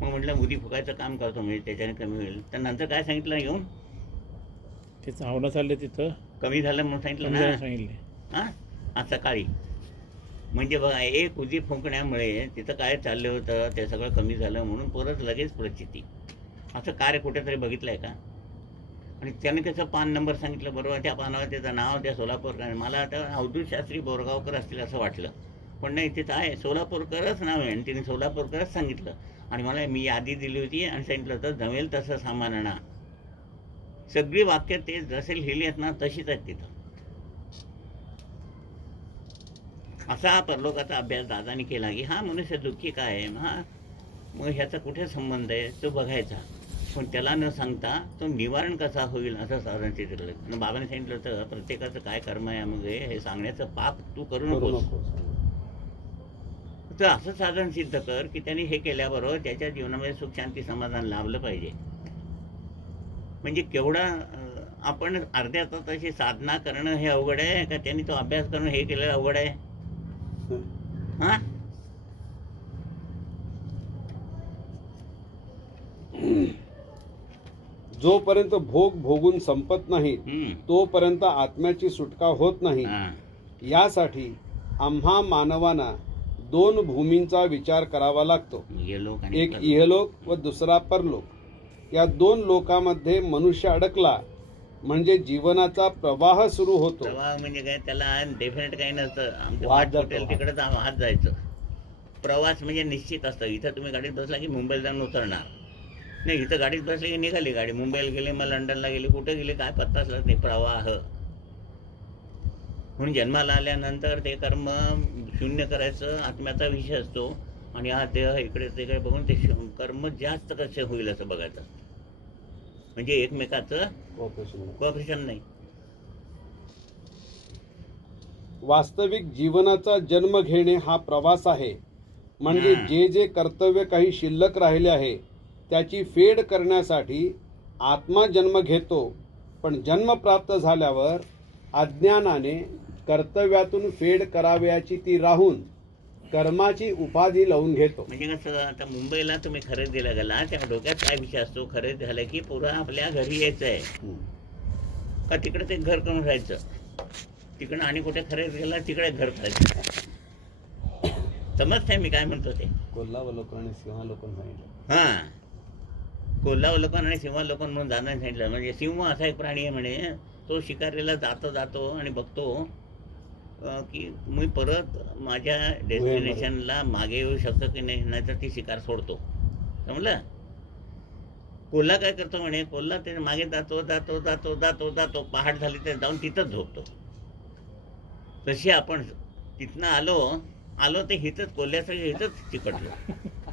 मग म्हटलं उदी फुकायचं काम करतो म्हणजे त्याच्याने कमी होईल. तर नंतर काय सांगितलं येऊन ते चावणं चालले तिथं कमी झालं म्हणून सांगितलं ना. सांगितले हां आज सकाळी. म्हणजे बघा एक उदी फुंकण्यामुळे तिथं काय चाललं होतं ते सगळं कमी झालं म्हणून परत लगेच प्रचिती. असं कार्य कुठेतरी बघितलं आहे का? आणि त्याने त्याचं पान नंबर सांगितलं बरोबर. त्या पानावर त्याचं नाव त्या सोलापूरकर. मला आता अवधूत शास्त्री बोरगावकर असतील असं वाटलं पण नाही, तिथं आहे सोलापूरकरच नाव आहे आणि तिने सोलापूरकरच सांगितलं. आणि मला मी यादी दिली होती आणि सांगितलं होतं जमेल तसं सामान आणा. सगळी वाक्य ते जसे लिहिली आहेत ना तशीच आहेत तिथं. असा परलोकाचा अभ्यास दादानी केला की हा मनुष्य दुःखी काय आहे, हा मग ह्याचा कुठे संबंध आहे तो बघायचा. पण त्याला न सांगता तो निवारण कसा होईल असं साधन सिद्ध केलं. आणि बाबाने सांगितलं होतं प्रत्येकाचं काय कर्म आहे मग हे सांगण्याचं पाप तू करू नकोस. तर असं साधन सिद्ध कर की त्याने हे केल्याबरोबर त्याच्या जीवनामध्ये सुख शांती समाधान लाभलं पाहिजे. म्हणजे केवढा आपण अर्ध्या तासाची साधना करणं हे अवघड आहे का त्यांनी तो अभ्यास करणं हे केलेलं अवघड आहे? हा जोपर्यंत भोग भोगून संपत नाही तोपर्यंत आत्म्याची सुटका होत नाही. यासाठी आम्हा मानवांना 2 भूमींचा विचार करावा लागतो. एक इहलोक व दुसरा परलोक. या 2 लोकांमध्ये मनुष्य अडकला म्हणजे जीवनाचा प्रवाह सुरू होतो. प्रवाह म्हणजे काय, त्याला डेफिनेट काही नसतं. आमचं वाहत पाठ जातो. हॉटेल तिकडे हात जायचं. प्रवास म्हणजे निश्चित असतं. इथं तुम्ही गाडीत बसला की मुंबईला जाऊन उतरणार नाही. इथं गाडीत बसली की निघाली गाडी, मुंबईला गेली, मग लंडनला गेली, कुठे गेली काय पत्ताच लागत नाही. प्रवाह म्हणून जन्माला आल्यानंतर ते कर्म शून्य करायचं आत्म्याचा विषय असतो. आणि हा देह इकडे तिकडे बघून ते कर्म जास्त कसे होईल असं बघायचं. म्हणजे एकमेकाचं कॉपरेशन नाही. वास्तविक जीवनाचा जन्म घेणे हा प्रवास आहे. म्हणजे जे जे कर्तव्य काही शिल्लक राहिले आहे त्याची फेड करण्यासाठी आत्मा जन्म घेतो. पण जन्म प्राप्त झाल्यावर अज्ञानाने कर्तव्यातून फेड करावयाची ती राहून कर्माची उपाधी लावून घेतो. म्हणजे कसं, आता मुंबईला तुम्ही खरेदीला गेला, त्या डोक्यात काय विषय असतो, खरेदी झालं की पुरा आपल्या घरी यायचं आहे का तिकडे ते घर करून राहायचं, तिकडं आणि कुठे खरेदी केला तिकडे घर करायचं. समजतंय मी काय म्हणतो ते? कोल्हावलोकन आणि सिंहावलोकन सांगितलं. हां, कोल्हावलोकन आणि सिंहावलोकन म्हणून जाणं सांगितलं. म्हणजे सिंह असा एक प्राणी आहे म्हणे, तो शिकारीला जातो आणि बघतो की मी परत माझ्या डेस्टिनेशनला मागे येऊ शकतो की नाही, नाहीतर ती शिकार सोडतो. समजलं? कोल्हा काय करतो म्हणे, कोल्हा ते मागे जातो, पहाट झाली तर जाऊन तिथंच झोपतो. तशी आपण तिथनं आलो ते हिथंच, कोल्ह्याचं हिथंच चिकटलो.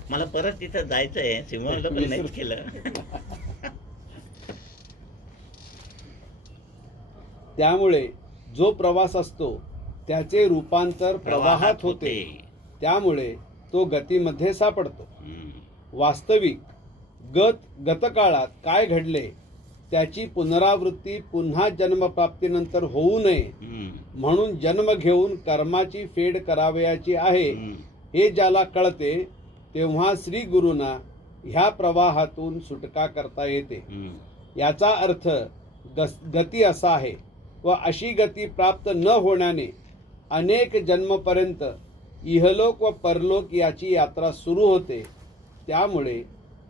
मला परत तिथं जायचं आहे, सिंहावलोकन नाहीच केलं. त्यामुळे जो प्रवास असतो त्याचे रूपांतर प्रवाहात होते. त्यामुळे तो गतीमध्ये सापडतो. वास्तविक गतकाळात काय घडले त्याची पुनरावृत्ती पुन्हा जन्मप्राप्तीनंतर होऊ नये म्हणून जन्म घेऊन कर्माची फेड करावयाची आहे हे ज्याला कळते तेव्हा श्री गुरुना ह्या प्रवाहातून सुटका करता येते. याचा अर्थ गती असा आहे व अशी गती प्राप्त न होण्याने अनेक जन्मपर्यंत इहलोक व परलोक याची यात्रा सुरू होते. त्यामुळे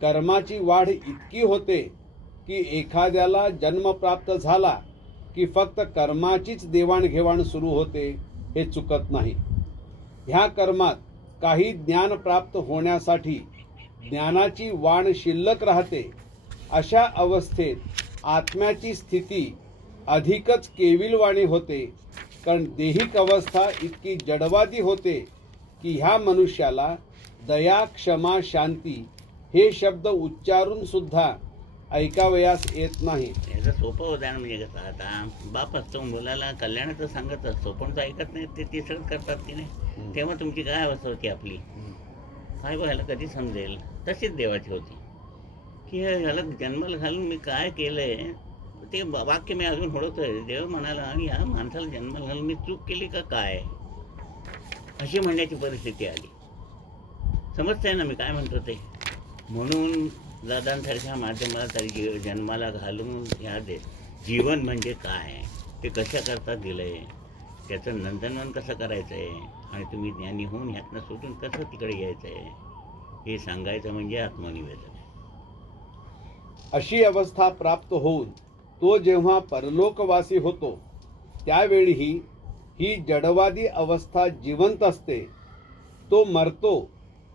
कर्माची वाढ इतकी होते की एखाद्याला जन्म प्राप्त झाला की फक्त कर्माचीच देवाणघेवाण सुरू होते हे चुकत नाही. ह्या कर्मात काही ज्ञान प्राप्त होण्यासाठी ज्ञानाची वाण शिल्लक राहते. अशा अवस्थेत आत्म्याची स्थिती अधिकच केविलवाणी होते. कारण देहिक अवस्था इतकी जडवादी होते की ह्या मनुष्याला दया, क्षमा, शांती हे शब्द उच्चारून सुद्धा ऐकावयास येत नाही. याचं सोपं उदाहरण म्हणजे कसं, आता बाप असतो मुलाला कल्याणाचं सांगत असतो, पण तो ऐकत नाही, ते तिसरंच करतात की नाही. तेव्हा तुमची काय अवस्था होती आपली, काय बघायला कधी समजेल. तशीच देवाची होती की ह्याला जन्माला घालून मी काय केलंय, ते वाक्य मी अजून होडतोय. देव म्हणाला या माणसाला जन्माला घालून मी चूक केली का काय, अशी म्हणण्याची परिस्थिती आली. समजतंय ना मी काय म्हणतो ते? म्हणून दादांसारख्या माध्यमाला तरी जन्माला घालून ह्या जीवन म्हणजे काय, ते कशा करता दिलंय, त्याचं नंदनवन कसं करायचं आहे आणि तुम्ही ज्ञानी होऊन ह्यातनं सुटून कसं तिकडे यायचं आहे हे सांगायचं म्हणजे आत्मनिवेदन. अशी अवस्था प्राप्त होऊन तो जेव्हा परलोकवासी होतो त्यावेळीही ही जडवादी अवस्था जिवंत असते. तो मरतो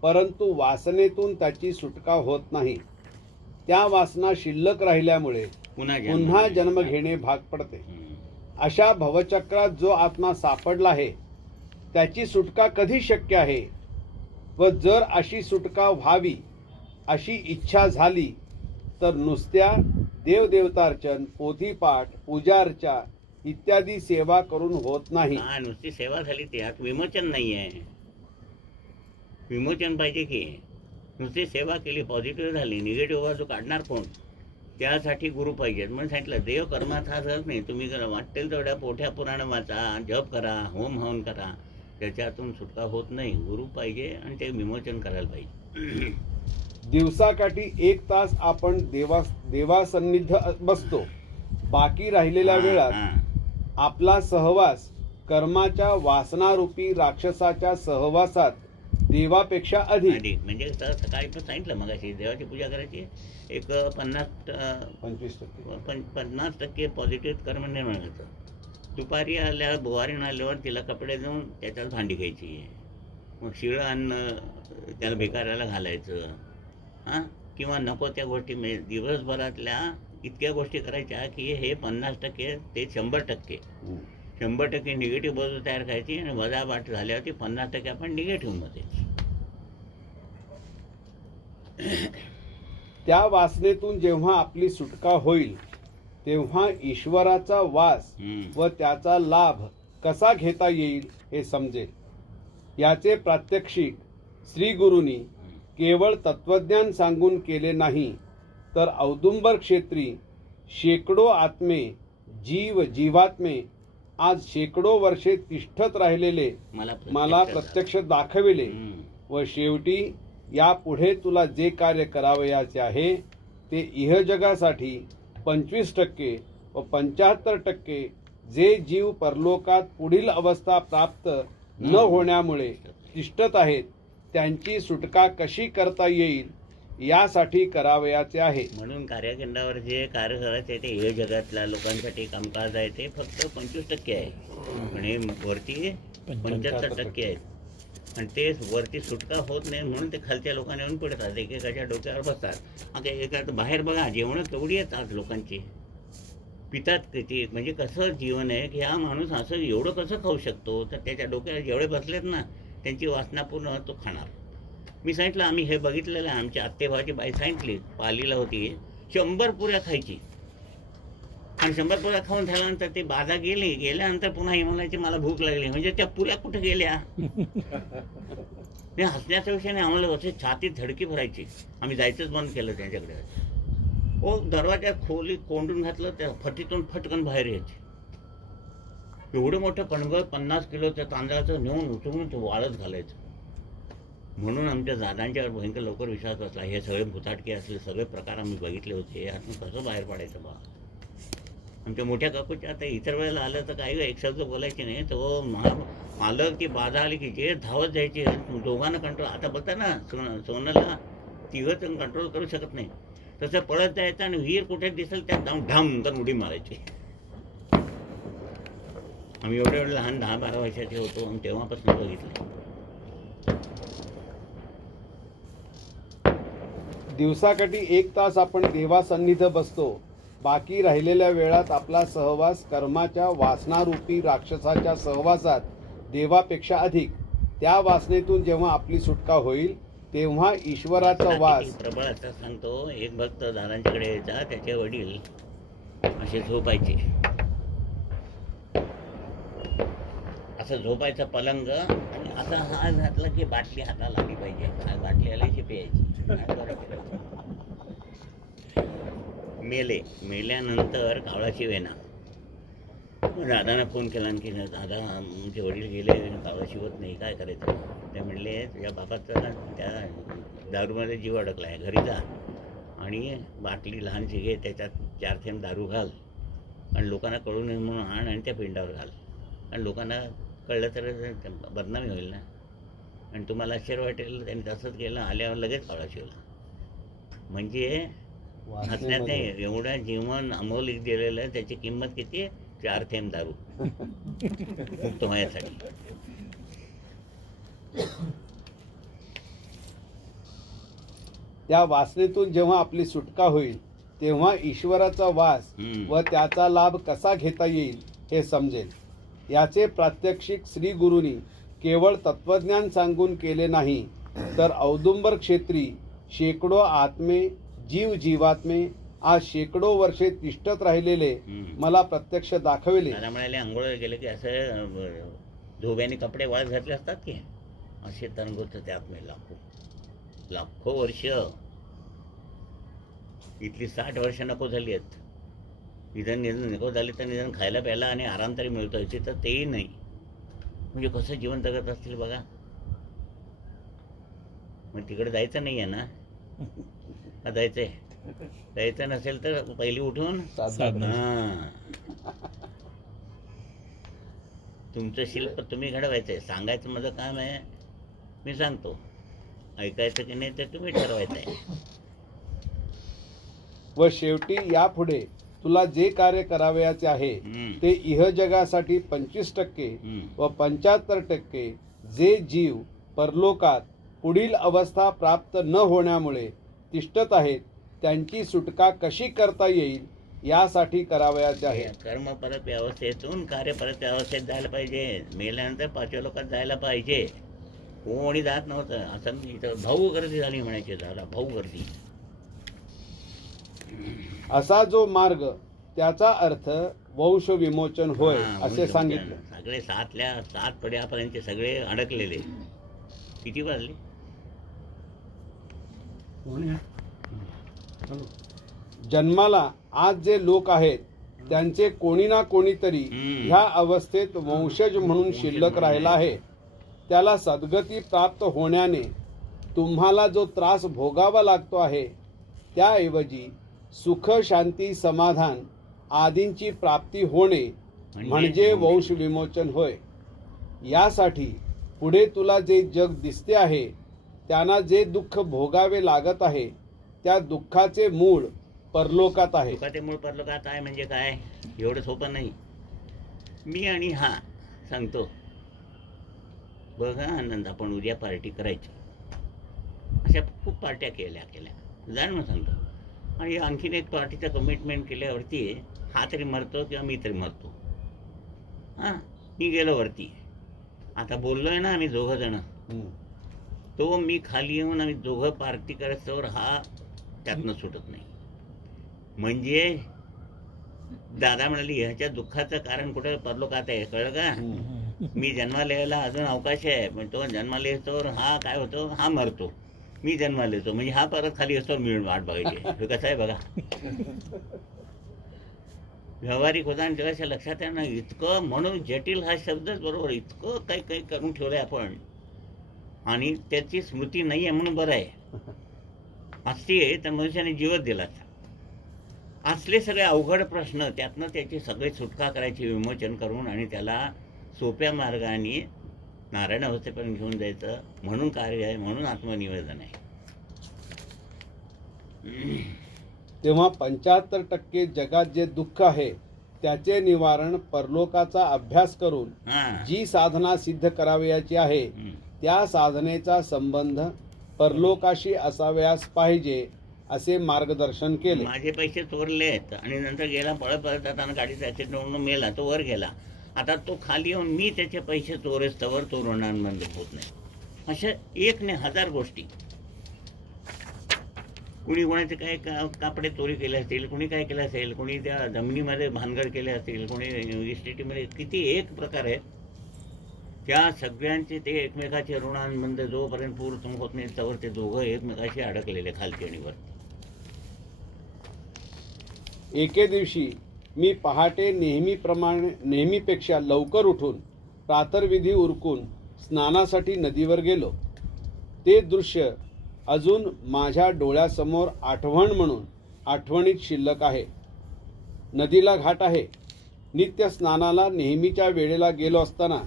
परंतु वासनेतून त्याची सुटका होत नाही. त्या वासना शिल्लक राहिल्यामुळे पुन्हा जन्म घेणे भाग पडते. अशा भवचक्रात जो आत्मा सापडला आहे त्याची सुटका कधी शक्य आहे व जर अशी सुटका व्हावी अशी इच्छा झाली तर नुसत्या देवदेवतार्चन, पोथीपाठ, पूजार्चा इत्यादी सेवा करून होत नाही. नुसती सेवा झाली त्यात विमोचन नाही आहे. विमोचन पाहिजे की नुसती सेवा केली पॉझिटिव्ह झाली, निगेटिव्ह बाजू काढणार कोण? त्यासाठी गुरु पाहिजेत. म्हणून सांगितलं देव कर्मात हा जग नाही. तुम्ही वाटेल तेवढ्या पोठ्या पुराण वाचा, जप करा, होम हवन करा, त्याच्यातून सुटका होत नाही. गुरु पाहिजे आणि ते विमोचन करायला पाहिजे. दिवसाकाठी 1 तास आपण देवासन्निध बसतो. बाकी राहिलेल्या वेळात आपला सहवास कर्माच्या वासनारूपी राक्षसाच्या सहवासात देवापेक्षा अधिक अधिक म्हणजे सकाळी पण सांगितलं मग अशी देवाची पूजा करायची एक 50% पॉझिटिव्ह कर्म निर्माण होतं. दुपारी आल्यावर बुवारीनं आल्यावर तिला कपडे देऊन त्याच्यात भांडी घ्यायची, मग शिळं अन्न त्याला भिकाऱ्याला घालायचं हां, किंवा नको त्या गोष्टी म्हणजे दिवसभरातल्या इतक्या गोष्टी करायच्या की हे 50% ते 100% निगेटिव्ह बाजू तयार करायची आणि वजाबाट झाल्यावरती 50% आपण निगेटिव्हमध्ये. त्या वासनेतून जेव्हा आपली सुटका होईल तेव्हा ईश्वराचा वास व त्याचा लाभ कसा घेता येईल हे समजेल. याचे प्रात्यक्षिक श्री गुरूंनी केवळ तत्वज्ञान सांगून केले नाही, तर औदुंबर क्षेत्री शेकडो आत्मे जीवात्मे आज शेकडो वर्षे तिष्ठत राहिलेले मला प्रत्यक्ष दाखविले. व शेवटी यापुढे तुला जे कार्य करावयाचे आहे ते इहजगासाठी 25% व 75% जे जीव परलोकात पुढील अवस्था प्राप्त न होण्यामुळे तिष्ठत आहेत त्यांची सुटका कशी करता येईल यासाठी करावयाचे आहे. म्हणून कार्यकेंद्रावर जे कार्य करायचे ते हे जगातल्या लोकांसाठी कामकाज आहे ते फक्त 25% आहे आणि वरती 75% आहेत. आणि ते वरती सुटका होत नाही म्हणून ते खालच्या लोकांना येऊन पडतात, एकेकाच्या डोक्यावर बसतात. आता एका बाहेर बघा जेवणं केवढी आहेत आज लोकांची, पितात किती, म्हणजे कसं जीवन आहे की हा माणूस असं एवढं कसं खाऊ शकतो. तर त्याच्या डोक्यावर जेवढे बसलेत ना त्यांची वासना पूर्ण तो खाणार. मी सांगितलं आम्ही हे बघितलेलं आहे, आमच्या आत्तेभावाची बाई सांगितली पालीला होती 100 पुऱ्या खायची आणि 100 पुऱ्या खाऊन झाल्यानंतर ते बाधा गेल्यानंतर पुन्हा हिमालयाची मला भूक लागली, म्हणजे त्या पुऱ्या कुठे गेल्या. नाही हसण्याचा विषय नाही, आम्हाला असे छातीत धडकी भरायची. आम्ही जायचंच बंद केलं त्यांच्याकडे. दरवाज्यात खोली कोंडून घातलं, त्या फटीतून फटकन बाहेर यायचे. एवढं मोठं कणगं 50 किलोच्या तांदळाचं नेऊन उचलून ते वाळत घालायचं. म्हणून आमच्या दादांच्यावर भयंकर लवकर विश्वास बसला. हे सगळे भुताटके असले सगळे प्रकार आम्ही बघितले होते, यातून कसं बाहेर पडायचं बा. आमच्या मोठ्या काकूच्या आता इतर वेळेला आलं तर काही एक शब्द बोलायचे नाही, तो मालक ती बाधा आली की जे धावत जायचे. दोघांना कंट्रोल, आता बघता ना सोनलला तिघं कंट्रोल करू शकत नाही, तसं पळत जायचं आणि विहीर कुठे दिसेल त्यात जाऊन ढाम तर उडी मारायची. आम्ही एवढे लहान 10-12 वर्षाचे होतो आणि तेव्हापासून बघितलं. दिवसाकाठी 1 तास आपण देवासन्निध बसतो, बाकी राहिलेल्या वेळात आपला सहवास कर्माच्या वासनारूपी राक्षसाच्या सहवासात देवापेक्षा अधिक. त्या वासनेतून जेव्हा आपली सुटका होईल तेव्हा ईश्वराचा वास. प्रबळ असं सांगतो, एक भक्त दादांच्याकडे यायचा, त्याचे वडील असे झोपायचे, असं झोपायचं पलंग आणि असा हात घातला की बाटली हाताला आली पाहिजे, बाटली आल्याची प्यायची. मेल्यानंतर कावळाची वेना. दादांना फोन केला की दादा आमचे वडील गेले, कावळा शिवत नाही, काय करायचं. ते म्हणले तुझ्या बापाचा त्या दारूमध्ये जीव अडकला आहे, घरी जा आणि बाटली लहानशी घे, त्याच्यात 4 थेंब दारू घाल आणि लोकांना कळू नये म्हणून आण आणि त्या पिंडावर घाल. आणि लोकांना कळलं तर बदनामी होईल ना. आणि तुम्हाला आश्चर्य वाटेल, त्यांनी तसंच केलं. आल्यावर लगेच कावळा शिवला. म्हणजे हसण्यात नाही, एवढं जीवन अमौलिक दिलेलं आहे, त्याची किंमत किती आहे? 4 थेंब दारू मुक्त होण्यासाठी. त्या वासनेतून जेव्हा आपली सुटका होईल तेव्हा ईश्वराचा वास व त्याचा लाभ कसा घेता येईल हे समजेल. याचे प्रात्यक्षिक श्री गुरूंनी केवळ तत्वज्ञान सांगून केले नाही, तर औदुंबर क्षेत्री शेकडो आत्मे जीवात्मे आज शेकडो वर्षे तिष्ठत राहिलेले मला प्रत्यक्ष दाखविले. मला म्हणाले आंघोळ गेले की असं धोब्याने कपडे वाळत घातले असतात की असे तरंगत होते आत्मे. लाखो वर्ष. इथली 60 वर्ष नको झाली आहेत. निधन नको झाली तर निधन खायला प्यायला आणि आराम तरी मिळतो, इथे तर तेही नाही. म्हणजे कसं जीवन जगत असतील बघा. मग तिकडे जायचं नाही आहे ना, का जायचंय? जायचं नसेल तर पहिली उठून तुमचं शिल्प तुम्ही घडवायचंय. सांगायचं माझं काम आहे, मी सांगतो. ऐकायचं की नाही ते तुम्ही ठरवायचं आहे. व शेवटी यापुढे तुला जे कार्य करावयाचे आहे हम्म. ते इह जगासाठी 25% हम्म. व 75% जे जीव परलोकात पुढील अवस्था प्राप्त न होण्यामुळे तिष्ठत आहेत त्यांची सुटका कशी करता येईल यासाठी करावयाचे आहे. कर्म परत व्यवस्थेतून कार्य परत व्यवस्थेत जायला पाहिजे. मेल्यानंतर पाचव्या लोकात जायला पाहिजे. कोणी जात नव्हतं. असं इथं भाऊ गर्दी झाली म्हणायची. झाला भाऊ गर्दी. असा जो मार्ग त्याचा अर्थ वंश विमोचन होय हा, असे वंश सांगितले. विमोचन. सगळे 7 पड्यापर्यंत सगळे अडकलेले. किती वाजले? जन्माला आज जे लोक आहेत त्यांचे कोणी ना कोणीतरी हम्म. ह्या अवस्थेत वंशज म्हणून शिल्लक राहिला आहे. त्याला सद्गती प्राप्त होण्याने तुम्हाला जो त्रास भोगावा लागतो आहे त्याऐवजी सुख शांती समाधान आदींची प्राप्ती होणे म्हणजे वंश विमोचन होय. यासाठी पुढे तुला जे जग दिसते आहे त्यांना जे दुःख भोगावे लागत आहे त्या दुःखाचे मूळ परलोकात आहे. दुःखाचे मूळ परलोकात आहे म्हणजे काय? एवढं सोपं नाही. मी आणि हा सांगतो बघा आनंद, आपण उद्या पार्टी करायची. अशा खूप पार्ट्या केल्या जाण मग सांगतो. आणि आणखीन एक पार्टीचं कमिटमेंट केल्यावरती हा तरी मरतो किंवा मी तरी मरतो. हां, मी गेलो वरती. आता बोललोय ना आम्ही दोघं जण. तो मी खाली येऊन आम्ही दोघं पार्टी करतोवर हा त्यातनं सुटत नाही. म्हणजे दादा म्हणाली ह्याच्या दुःखाचं कारण कुठं परलोकात आहे, कळलं का? मी जन्माला यायला अजून अवकाश आहे, पण तो जन्माला येतोवर हा काय होतो, हा मरतो. मी जन्माला येतो म्हणजे हा परत खाली असतो. मी वाट बघायची. हे कसं आहे बघा. व्यावहारिक होता आणि जगाच्या लक्षात आहे ना. इतकं म्हणून जटिल हा शब्दच बरोबर. इतकं काही काही करून ठेवलंय आपण आणि त्याची स्मृती नाही आहे म्हणून बरं आहे. असती आहे तर मनुष्याने जीवच दिला. असले सगळे अवघड प्रश्न त्यातनं त्याची सगळी सुटका करायची विमोचन करून आणि त्याला सोप्या मार्गाने नारायण अवस्थेपर्यंत घेऊन जायचं म्हणून कार्य आहे, म्हणून आत्मनिवेदन आहे. तेव्हा 75% जगात जे दुःख आहे त्याचे निवारण परलोकाचा अभ्यास करून हां. जी साधना सिद्ध करावयाची आहे त्या साधनेचा संबंध परलोकाशी असावयास पाहिजे असे मार्गदर्शन केले. माझे पैसे चोरलेत आणि नंतर गेला पळत जाताना गाडीचा ॲक्सिडेंट होऊन मेला. तो वर गेला. आता तो खाली येऊन मी त्याचे पैसे चोरेस्तवर तो ऋणांबंध होत नाही. अशा 1 ने 1000 गोष्टी. कुणी कोणाचे काय कापडे चोरी केले असतील, कुणी काय केलं असेल, कुणी त्या जमिनीमध्ये भानगड केले असतील, कुणी इस्टेटीमध्ये, किती एक प्रकार आहेत. त्या सगळ्यांचे ते एकमेकाचे ऋणांबंध जोपर्यंत पूर्ण होत नाही तोवर ते दोघं एकमेकाशी अडकलेले खालती आणि वर. एके दिवशी मी पहाटे नेहमीपेक्षा लवकर उठून प्रातर्विधी उरकून स्नानासाठी नदीवर गेलो. ते दृश्य अजून माझ्या डोळ्यासमोर आठवण म्हणून आठवणीत शिल्लक आहे. नदीला घाट आहे. नित्य स्नानाला नेहमीच्या वेळेला गेलो असताना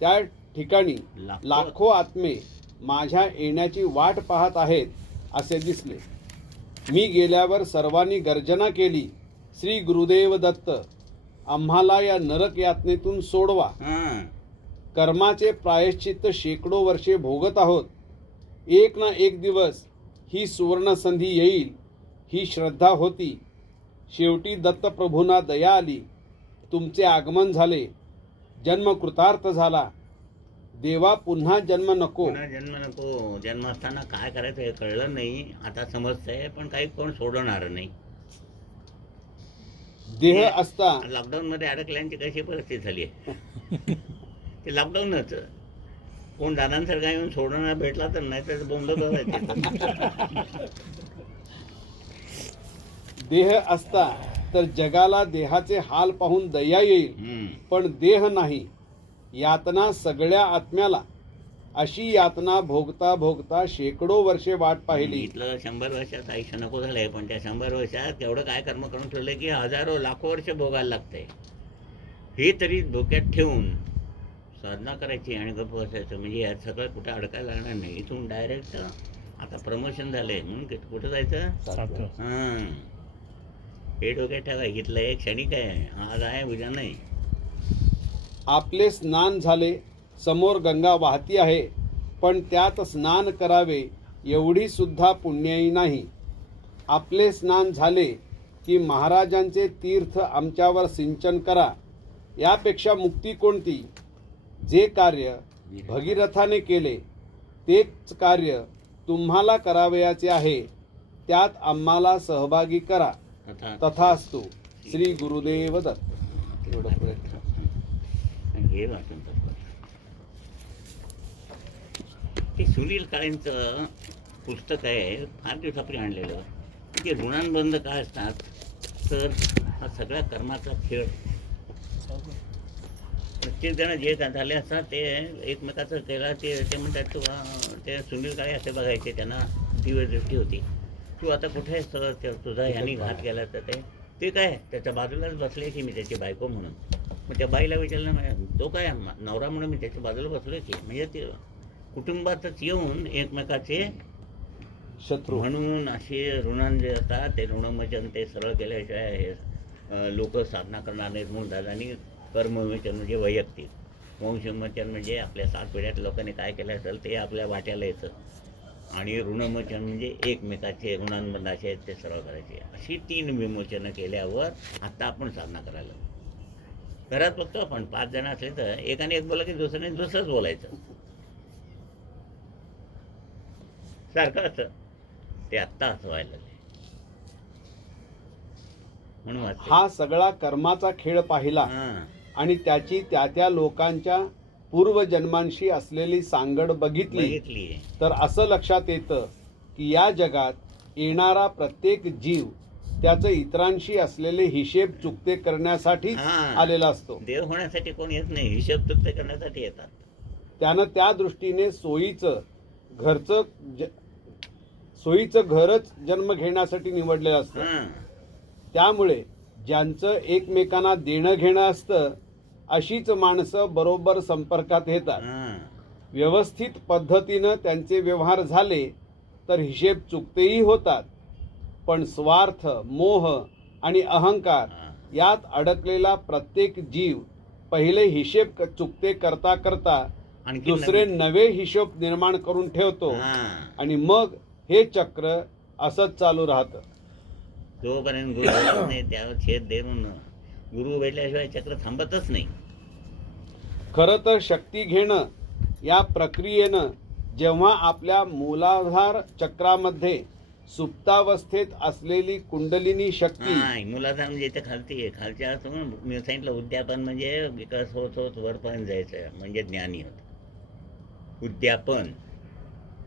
त्या ठिकाणी लाखो आत्मे माझ्या येण्याची वाट पाहत आहेत असे दिसले. मी गेल्यावर सर्वांनी गर्जना केली, श्री गुरुदेव दत्त, आम्हाला या नरक यातनेतून सोडवा. कर्माचे प्रायश्चित्त शेकडो वर्षे भोगत आहोत. एक ना एक दिवस ही सुवर्ण संधी येईल ही श्रद्धा होती. शेवटी दत्तप्रभूंना दया आली. तुमचे आगमन झाले. जन्म कृतार्थ झाला. देवा पुन्हा जन्म नको. जन्म असताना काय करायचं हे कळलं नाही. आता समजतंय पण काही कोण सोडणार नाही. देह असता लॉकडाऊन मध्ये अडकल्यांची कशी परिस्थिती झाली आहे. ते लॉकडाऊनच कोण दादांसारखा येऊन सोडणार भेटला तर नाही तर बोंबल बघायचे. देह असता तर जगाला देहाचे हाल पाहून दया येईल, पण देह नाही. यातना सगळ्या आत्म्याला. अशी यातना भोगता भोगता शेकडो वर्षे वाट पाहिली. इथलं 100 वर्षात आयुष्य नको झालंय, पण त्या 100 वर्षात तेवढं काय कर्म करून ठेवलंय की हजारो लाखो वर्ष भोगायला लागतंय. हे तरी डोक्यात ठेवून साधना करायची आणि गप्प बसायचं, म्हणजे यात सगळं कुठे अडकायला लागणार नाही. इथून डायरेक्ट आता प्रमोशन झालंय म्हणून कुठं जायचं. सातवा. हां, हे डोक्यात ठेवा, इथलं एक क्षणिक आहे, आज आहे उद्या नाही. आपले स्नान झाले, समोर गंगा वाहती आहे, पण त्यात स्नान करावे एवढी सुद्धा पुण्याई नाही. आपले स्नान झाले की महाराजांचे तीर्थ आमच्यावर सिंचन करा. यापेक्षा मुक्ती कोणती? जे कार्य भगीरथाने केले तेच कार्य तुम्हाला करावयाचे आहे, त्यात आम्हाला सहभागी करा. तथा तथास्तु. श्री गुरुदेव दत्त. एवढं पुढे. हे वाचून टाकू. ते सुनील काळेंचं पुस्तक आहे, फार दिवसापूर्वी आणलेलं. ते ऋणानुबंध काय असतात, तर हा सगळा कर्माचा खेळ. प्रत्येक जण जे झाले असतात ते एकमेकाचं केला, ते म्हणतात तू ते सुनील काळे असे बघायचे, त्यांना दिव्यदृष्टी होती. तू आता कुठे आहेस, तर तुझा ह्यानी घात केला, तर ते काय त्याच्या बाजूलाच बसले की मी त्याची बायको म्हणून. मग त्या बाईला विचारलं, तो काय नवरा म्हणून मी त्याच्या बाजूला बसलो की. म्हणजे ते कुटुंबातच येऊन एकमेकाचे शत्रू म्हणून असे ऋणान जे असतात ते ऋणमोचन ते सरळ केल्याशिवाय लोक साधना करणार नाहीत. म्हणून दादानी कर्मविमोचन म्हणजे वैयक्तिक, वंशविमोचन म्हणजे आपल्या 7 पिढ्यात लोकांनी काय केलं असेल ते आपल्या वाट्याला येतं, आणि ऋणमोचन म्हणजे एकमेकाचे ऋणांबंधाचे आहेत ते सरळ करायचे. अशी 3 विमोचनं केल्यावर आता आपण साधना करायला. घरात बघतो आपण 5 जण असले तर एकाने एक बोला की दुसऱ्याने दुसरंच बोलायचं, सारखं असं. ते आत्ता असं व्हायला लागले. म्हणून वाटतं. हा सगळा कर्माचा खेळ पाहिला हां, आणि त्याची त्या लोकांच्या पूर्वजन्मांशी असलेली सांगड बघितली तर असं लक्षात येतं की या जगात येणारा प्रत्येक जीव त्याचं इतरांशी असलेले हिशेब चुकते करण्यासाठी हां. आलेला असतो. देव होण्यासाठी कोण येत नाही, हिशेब चुकते करण्यासाठी येतात. त्यानं त्या दृष्टीने सोयीचं घरच जन्म घेण्यासाठी निवडलेलं असतं. हां, त्यामुळे ज्यांचं एकमेकांना देणं घेणं असतं अशीच माणसं बरोबर संपर्कात येतात. हां, व्यवस्थित पद्धतीनं त्यांचे व्यवहार झाले तर हिशेब चुकतेही होतात, पण स्वार्थ, मोह आणि अहंकार हां. यात अडकलेला प्रत्येक जीव पहिले हिशेब चुकते करता करता आणखी दुसरे नवे हिशोब निर्माण करून ठेवतो हां. आणि मग हे चक्र असंच चालू राहतं. जोपर्यंत गुरु भेटत नाही त्यावर छेद देऊन गुरु भेटल्याशिवाय चक्र थांबतच नाही. खरं तर शक्ती घेणं या प्रक्रियेनं जेव्हा आपल्या मूलाधार चक्रामध्ये सुप्तावस्थेत असलेली कुंडलिनी शक्ती हां, मुलाचा म्हणजे इथे खालती आहे, खालच्या असं मी सांगितलं उद्यापन म्हणजे विकास होत होत वरपर्यंत जायचं म्हणजे ज्ञानी होत.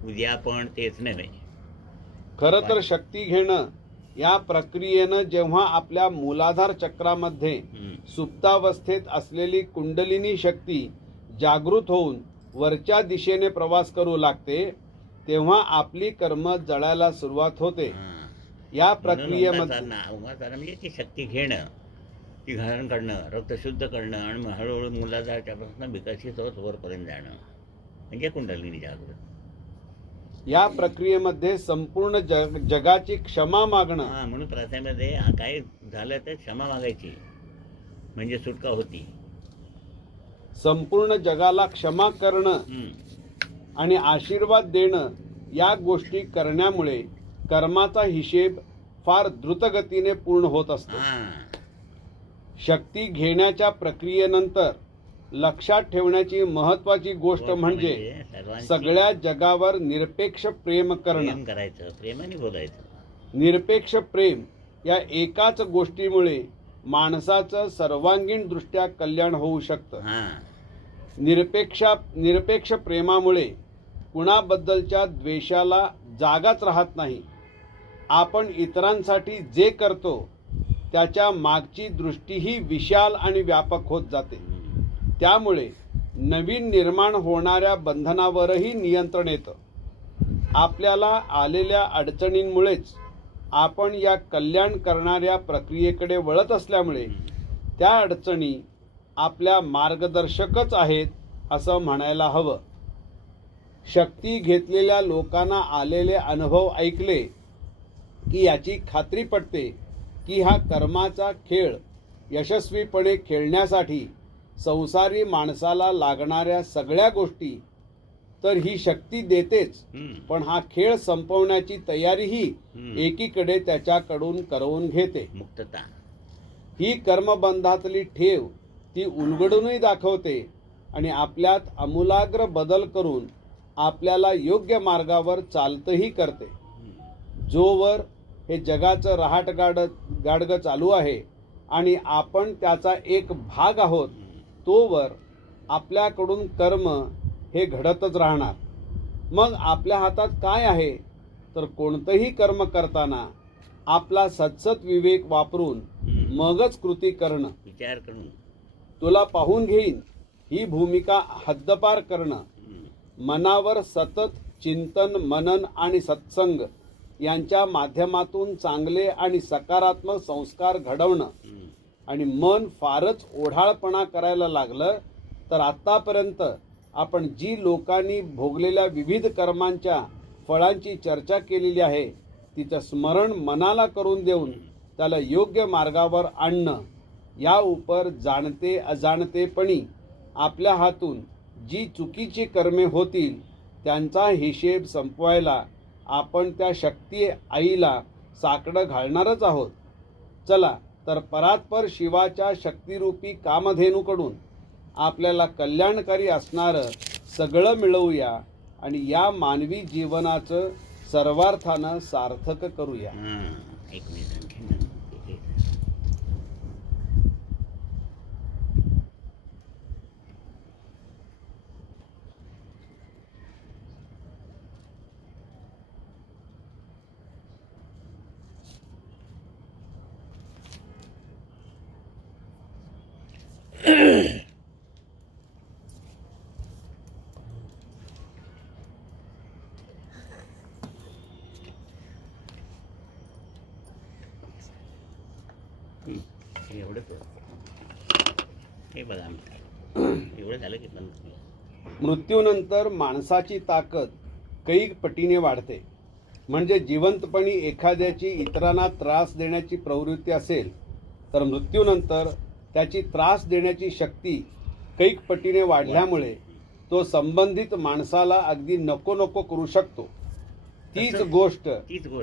उद्यापन तेच नव्हे. खरं तर शक्ती घेणं या प्रक्रियेनं जेव्हा आपल्या मूलाधार चक्रामध्ये हं. सुप्तावस्थेत असलेली कुंडलिनी शक्ती जागृत होऊन वरच्या दिशेने प्रवास करू लागते तेव्हा आपली कर्म जळायला सुरुवात होते. हां. या म्हणून प्रक्रियेमध्ये उमा साधना म्हणजे ती शक्ती घेणं, ती घालण काढणं, रक्त शुद्ध करणं आणि मग हळूहळू मुलाधारच्यापासून विकसित होत वरपर्यंत जाणं म्हणजे कुंडलिनी जागृत. या प्रक्रियेमध्ये संपूर्ण जगाची क्षमा मागणं हां, म्हणून प्रार्थनेमध्ये काय झालं तर क्षमा मागायची म्हणजे सुटका होती. संपूर्ण जगाला क्षमा करणं हं. आणि आशीर्वाद देणं या गोष्टी करण्यामुळे कर्माचा हिशेब फार द्रुतगतीने पूर्ण होत असतो. हां. शक्ती घेण्याच्या प्रक्रियेनंतर लक्षात ठेवण्याची महत्वाची गोष्ट म्हणजे सर्वांची सगळ्या जगावर निरपेक्ष प्रेम करणं. प्रेम करायचं, प्रेमाने बोलायचं. निरपेक्ष प्रेम या एकाच गोष्टीमुळे माणसाचं सर्वांगीण दृष्ट्या कल्याण होऊ शकतं. हां, निरपेक्ष प्रेमामुळे कुणाबद्दलच्या द्वेषाला जागाच राहत नाही. आपण इतरांसाठी जे करतो त्याच्या मागची दृष्टीही विशाल आणि व्यापक होत जाते. त्यामुळे नवीन निर्माण होणाऱ्या बंधनावरही नियंत्रण येतं. आपल्याला आलेल्या अडचणींमुळेच आपण या कल्याण करणाऱ्या प्रक्रियेकडे वळत असल्यामुळे त्या अडचणी आपल्या मार्गदर्शकच आहेत असं म्हणायला हवं. शक्ती घेतलेल्या लोकांना आलेले अनुभव ऐकले की याची खात्री पटते की हा कर्माचा खेळ यशस्वीपणे खेळण्यासाठी संसारी माणसाला लागणाऱ्या सगळ्या गोष्टी तर ही शक्ती देतेच, पण हा खेळ संपवण्याची तयारीही एकीकडे त्याच्याकडून करवून घेते. मुक्तता. ही कर्मबंधातली ठेव ती उलगडूनही दाखवते आणि आपल्यात आमूलाग्र बदल करून आपल्याला योग्य मार्गावर चालतही करते. जोवर हे जगाचं गाडगं चालू आहे आणि आपण त्याचा एक भाग आहोत, तोवर आपल्याकडून कर्म हे घडतच राहणार. मग आपल्या हातात काय आहे तर कोणतंही कर्म करताना आपला सत्सत विवेक वापरून मगच कृती करणं. विचार करून. तुला पाहून घेईन ही भूमिका हद्दपार करणं. मनावर सतत चिंतन, मनन आणि सत्संग यांच्या माध्यमातून चांगले आणि सकारात्मक संस्कार घडवणं. आणि मन फारच ओढाळपणा करायला लागलं तर आतापर्यंत आपण जी लोकांनी भोगलेल्या विविध कर्मांच्या फळांची चर्चा केलेली आहे तिचं स्मरण मनाला करून देऊन त्याला योग्य मार्गावर आणणं. या उपर जाणते अजाणतेपणी आपल्या हातून जी चुकीची कर्मे होतील त्यांचा हिशेब संपवायला आपण त्या शक्ती आईला साकडं घालणारच आहोत. चला तर परात्पर शिवाच्या शक्तिरूपी कामधेनूकडून आपल्याला कल्याणकारी असणारं सगळं मिळवूया आणि या मानवी जीवनाचं सर्वार्थानं सार्थक करूया. एक मिनिट आणखी. एवढंच हे बघा एवढं झालं की बंद. मृत्यूनंतर माणसाची ताकद कैक पटीने वाढते. म्हणजे जिवंतपणी एखाद्याची इतरांना त्रास देण्याची प्रवृत्ती असेल तर मृत्यूनंतर त्याची त्रास देण्याची शक्ती कैक पटीने वाढल्यामुळे तो संबंधित माणसाला अगदी नको नको करू शकतो. तीच गोष्ट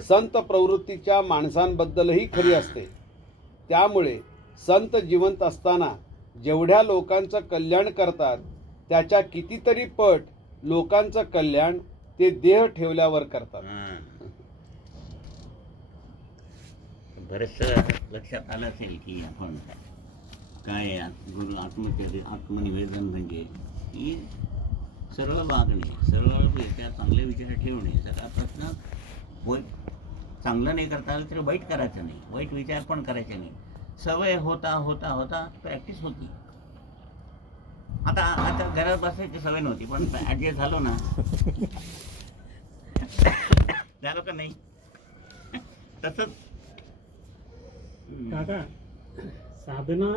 संत प्रवृत्तीच्या माणसांबद्दलही खरी असते. त्यामुळे संत जिवंत असताना जेवढ्या लोकांचं कल्याण करतात त्याच्या कितीतरी पट लोकांचं कल्याण ते देह ठेवल्यावर करतात. बरंचसं लक्षात आलं असेल की आपण काय गुरु आत्मनिवेदन म्हणजे की सरळ वागणे, सरळ चांगले विचार ठेवणे. सगळा प्रश्न चांगलं नाही करता आलं तरी वाईट करायचं नाही, वाईट विचार पण करायचे नाही. सवय होता होता होता प्रॅक्टिस होती. आता घरात बसायची सवय नव्हती पण ॲडजस्ट झालो ना झालं का नाही तसंच. काका साधना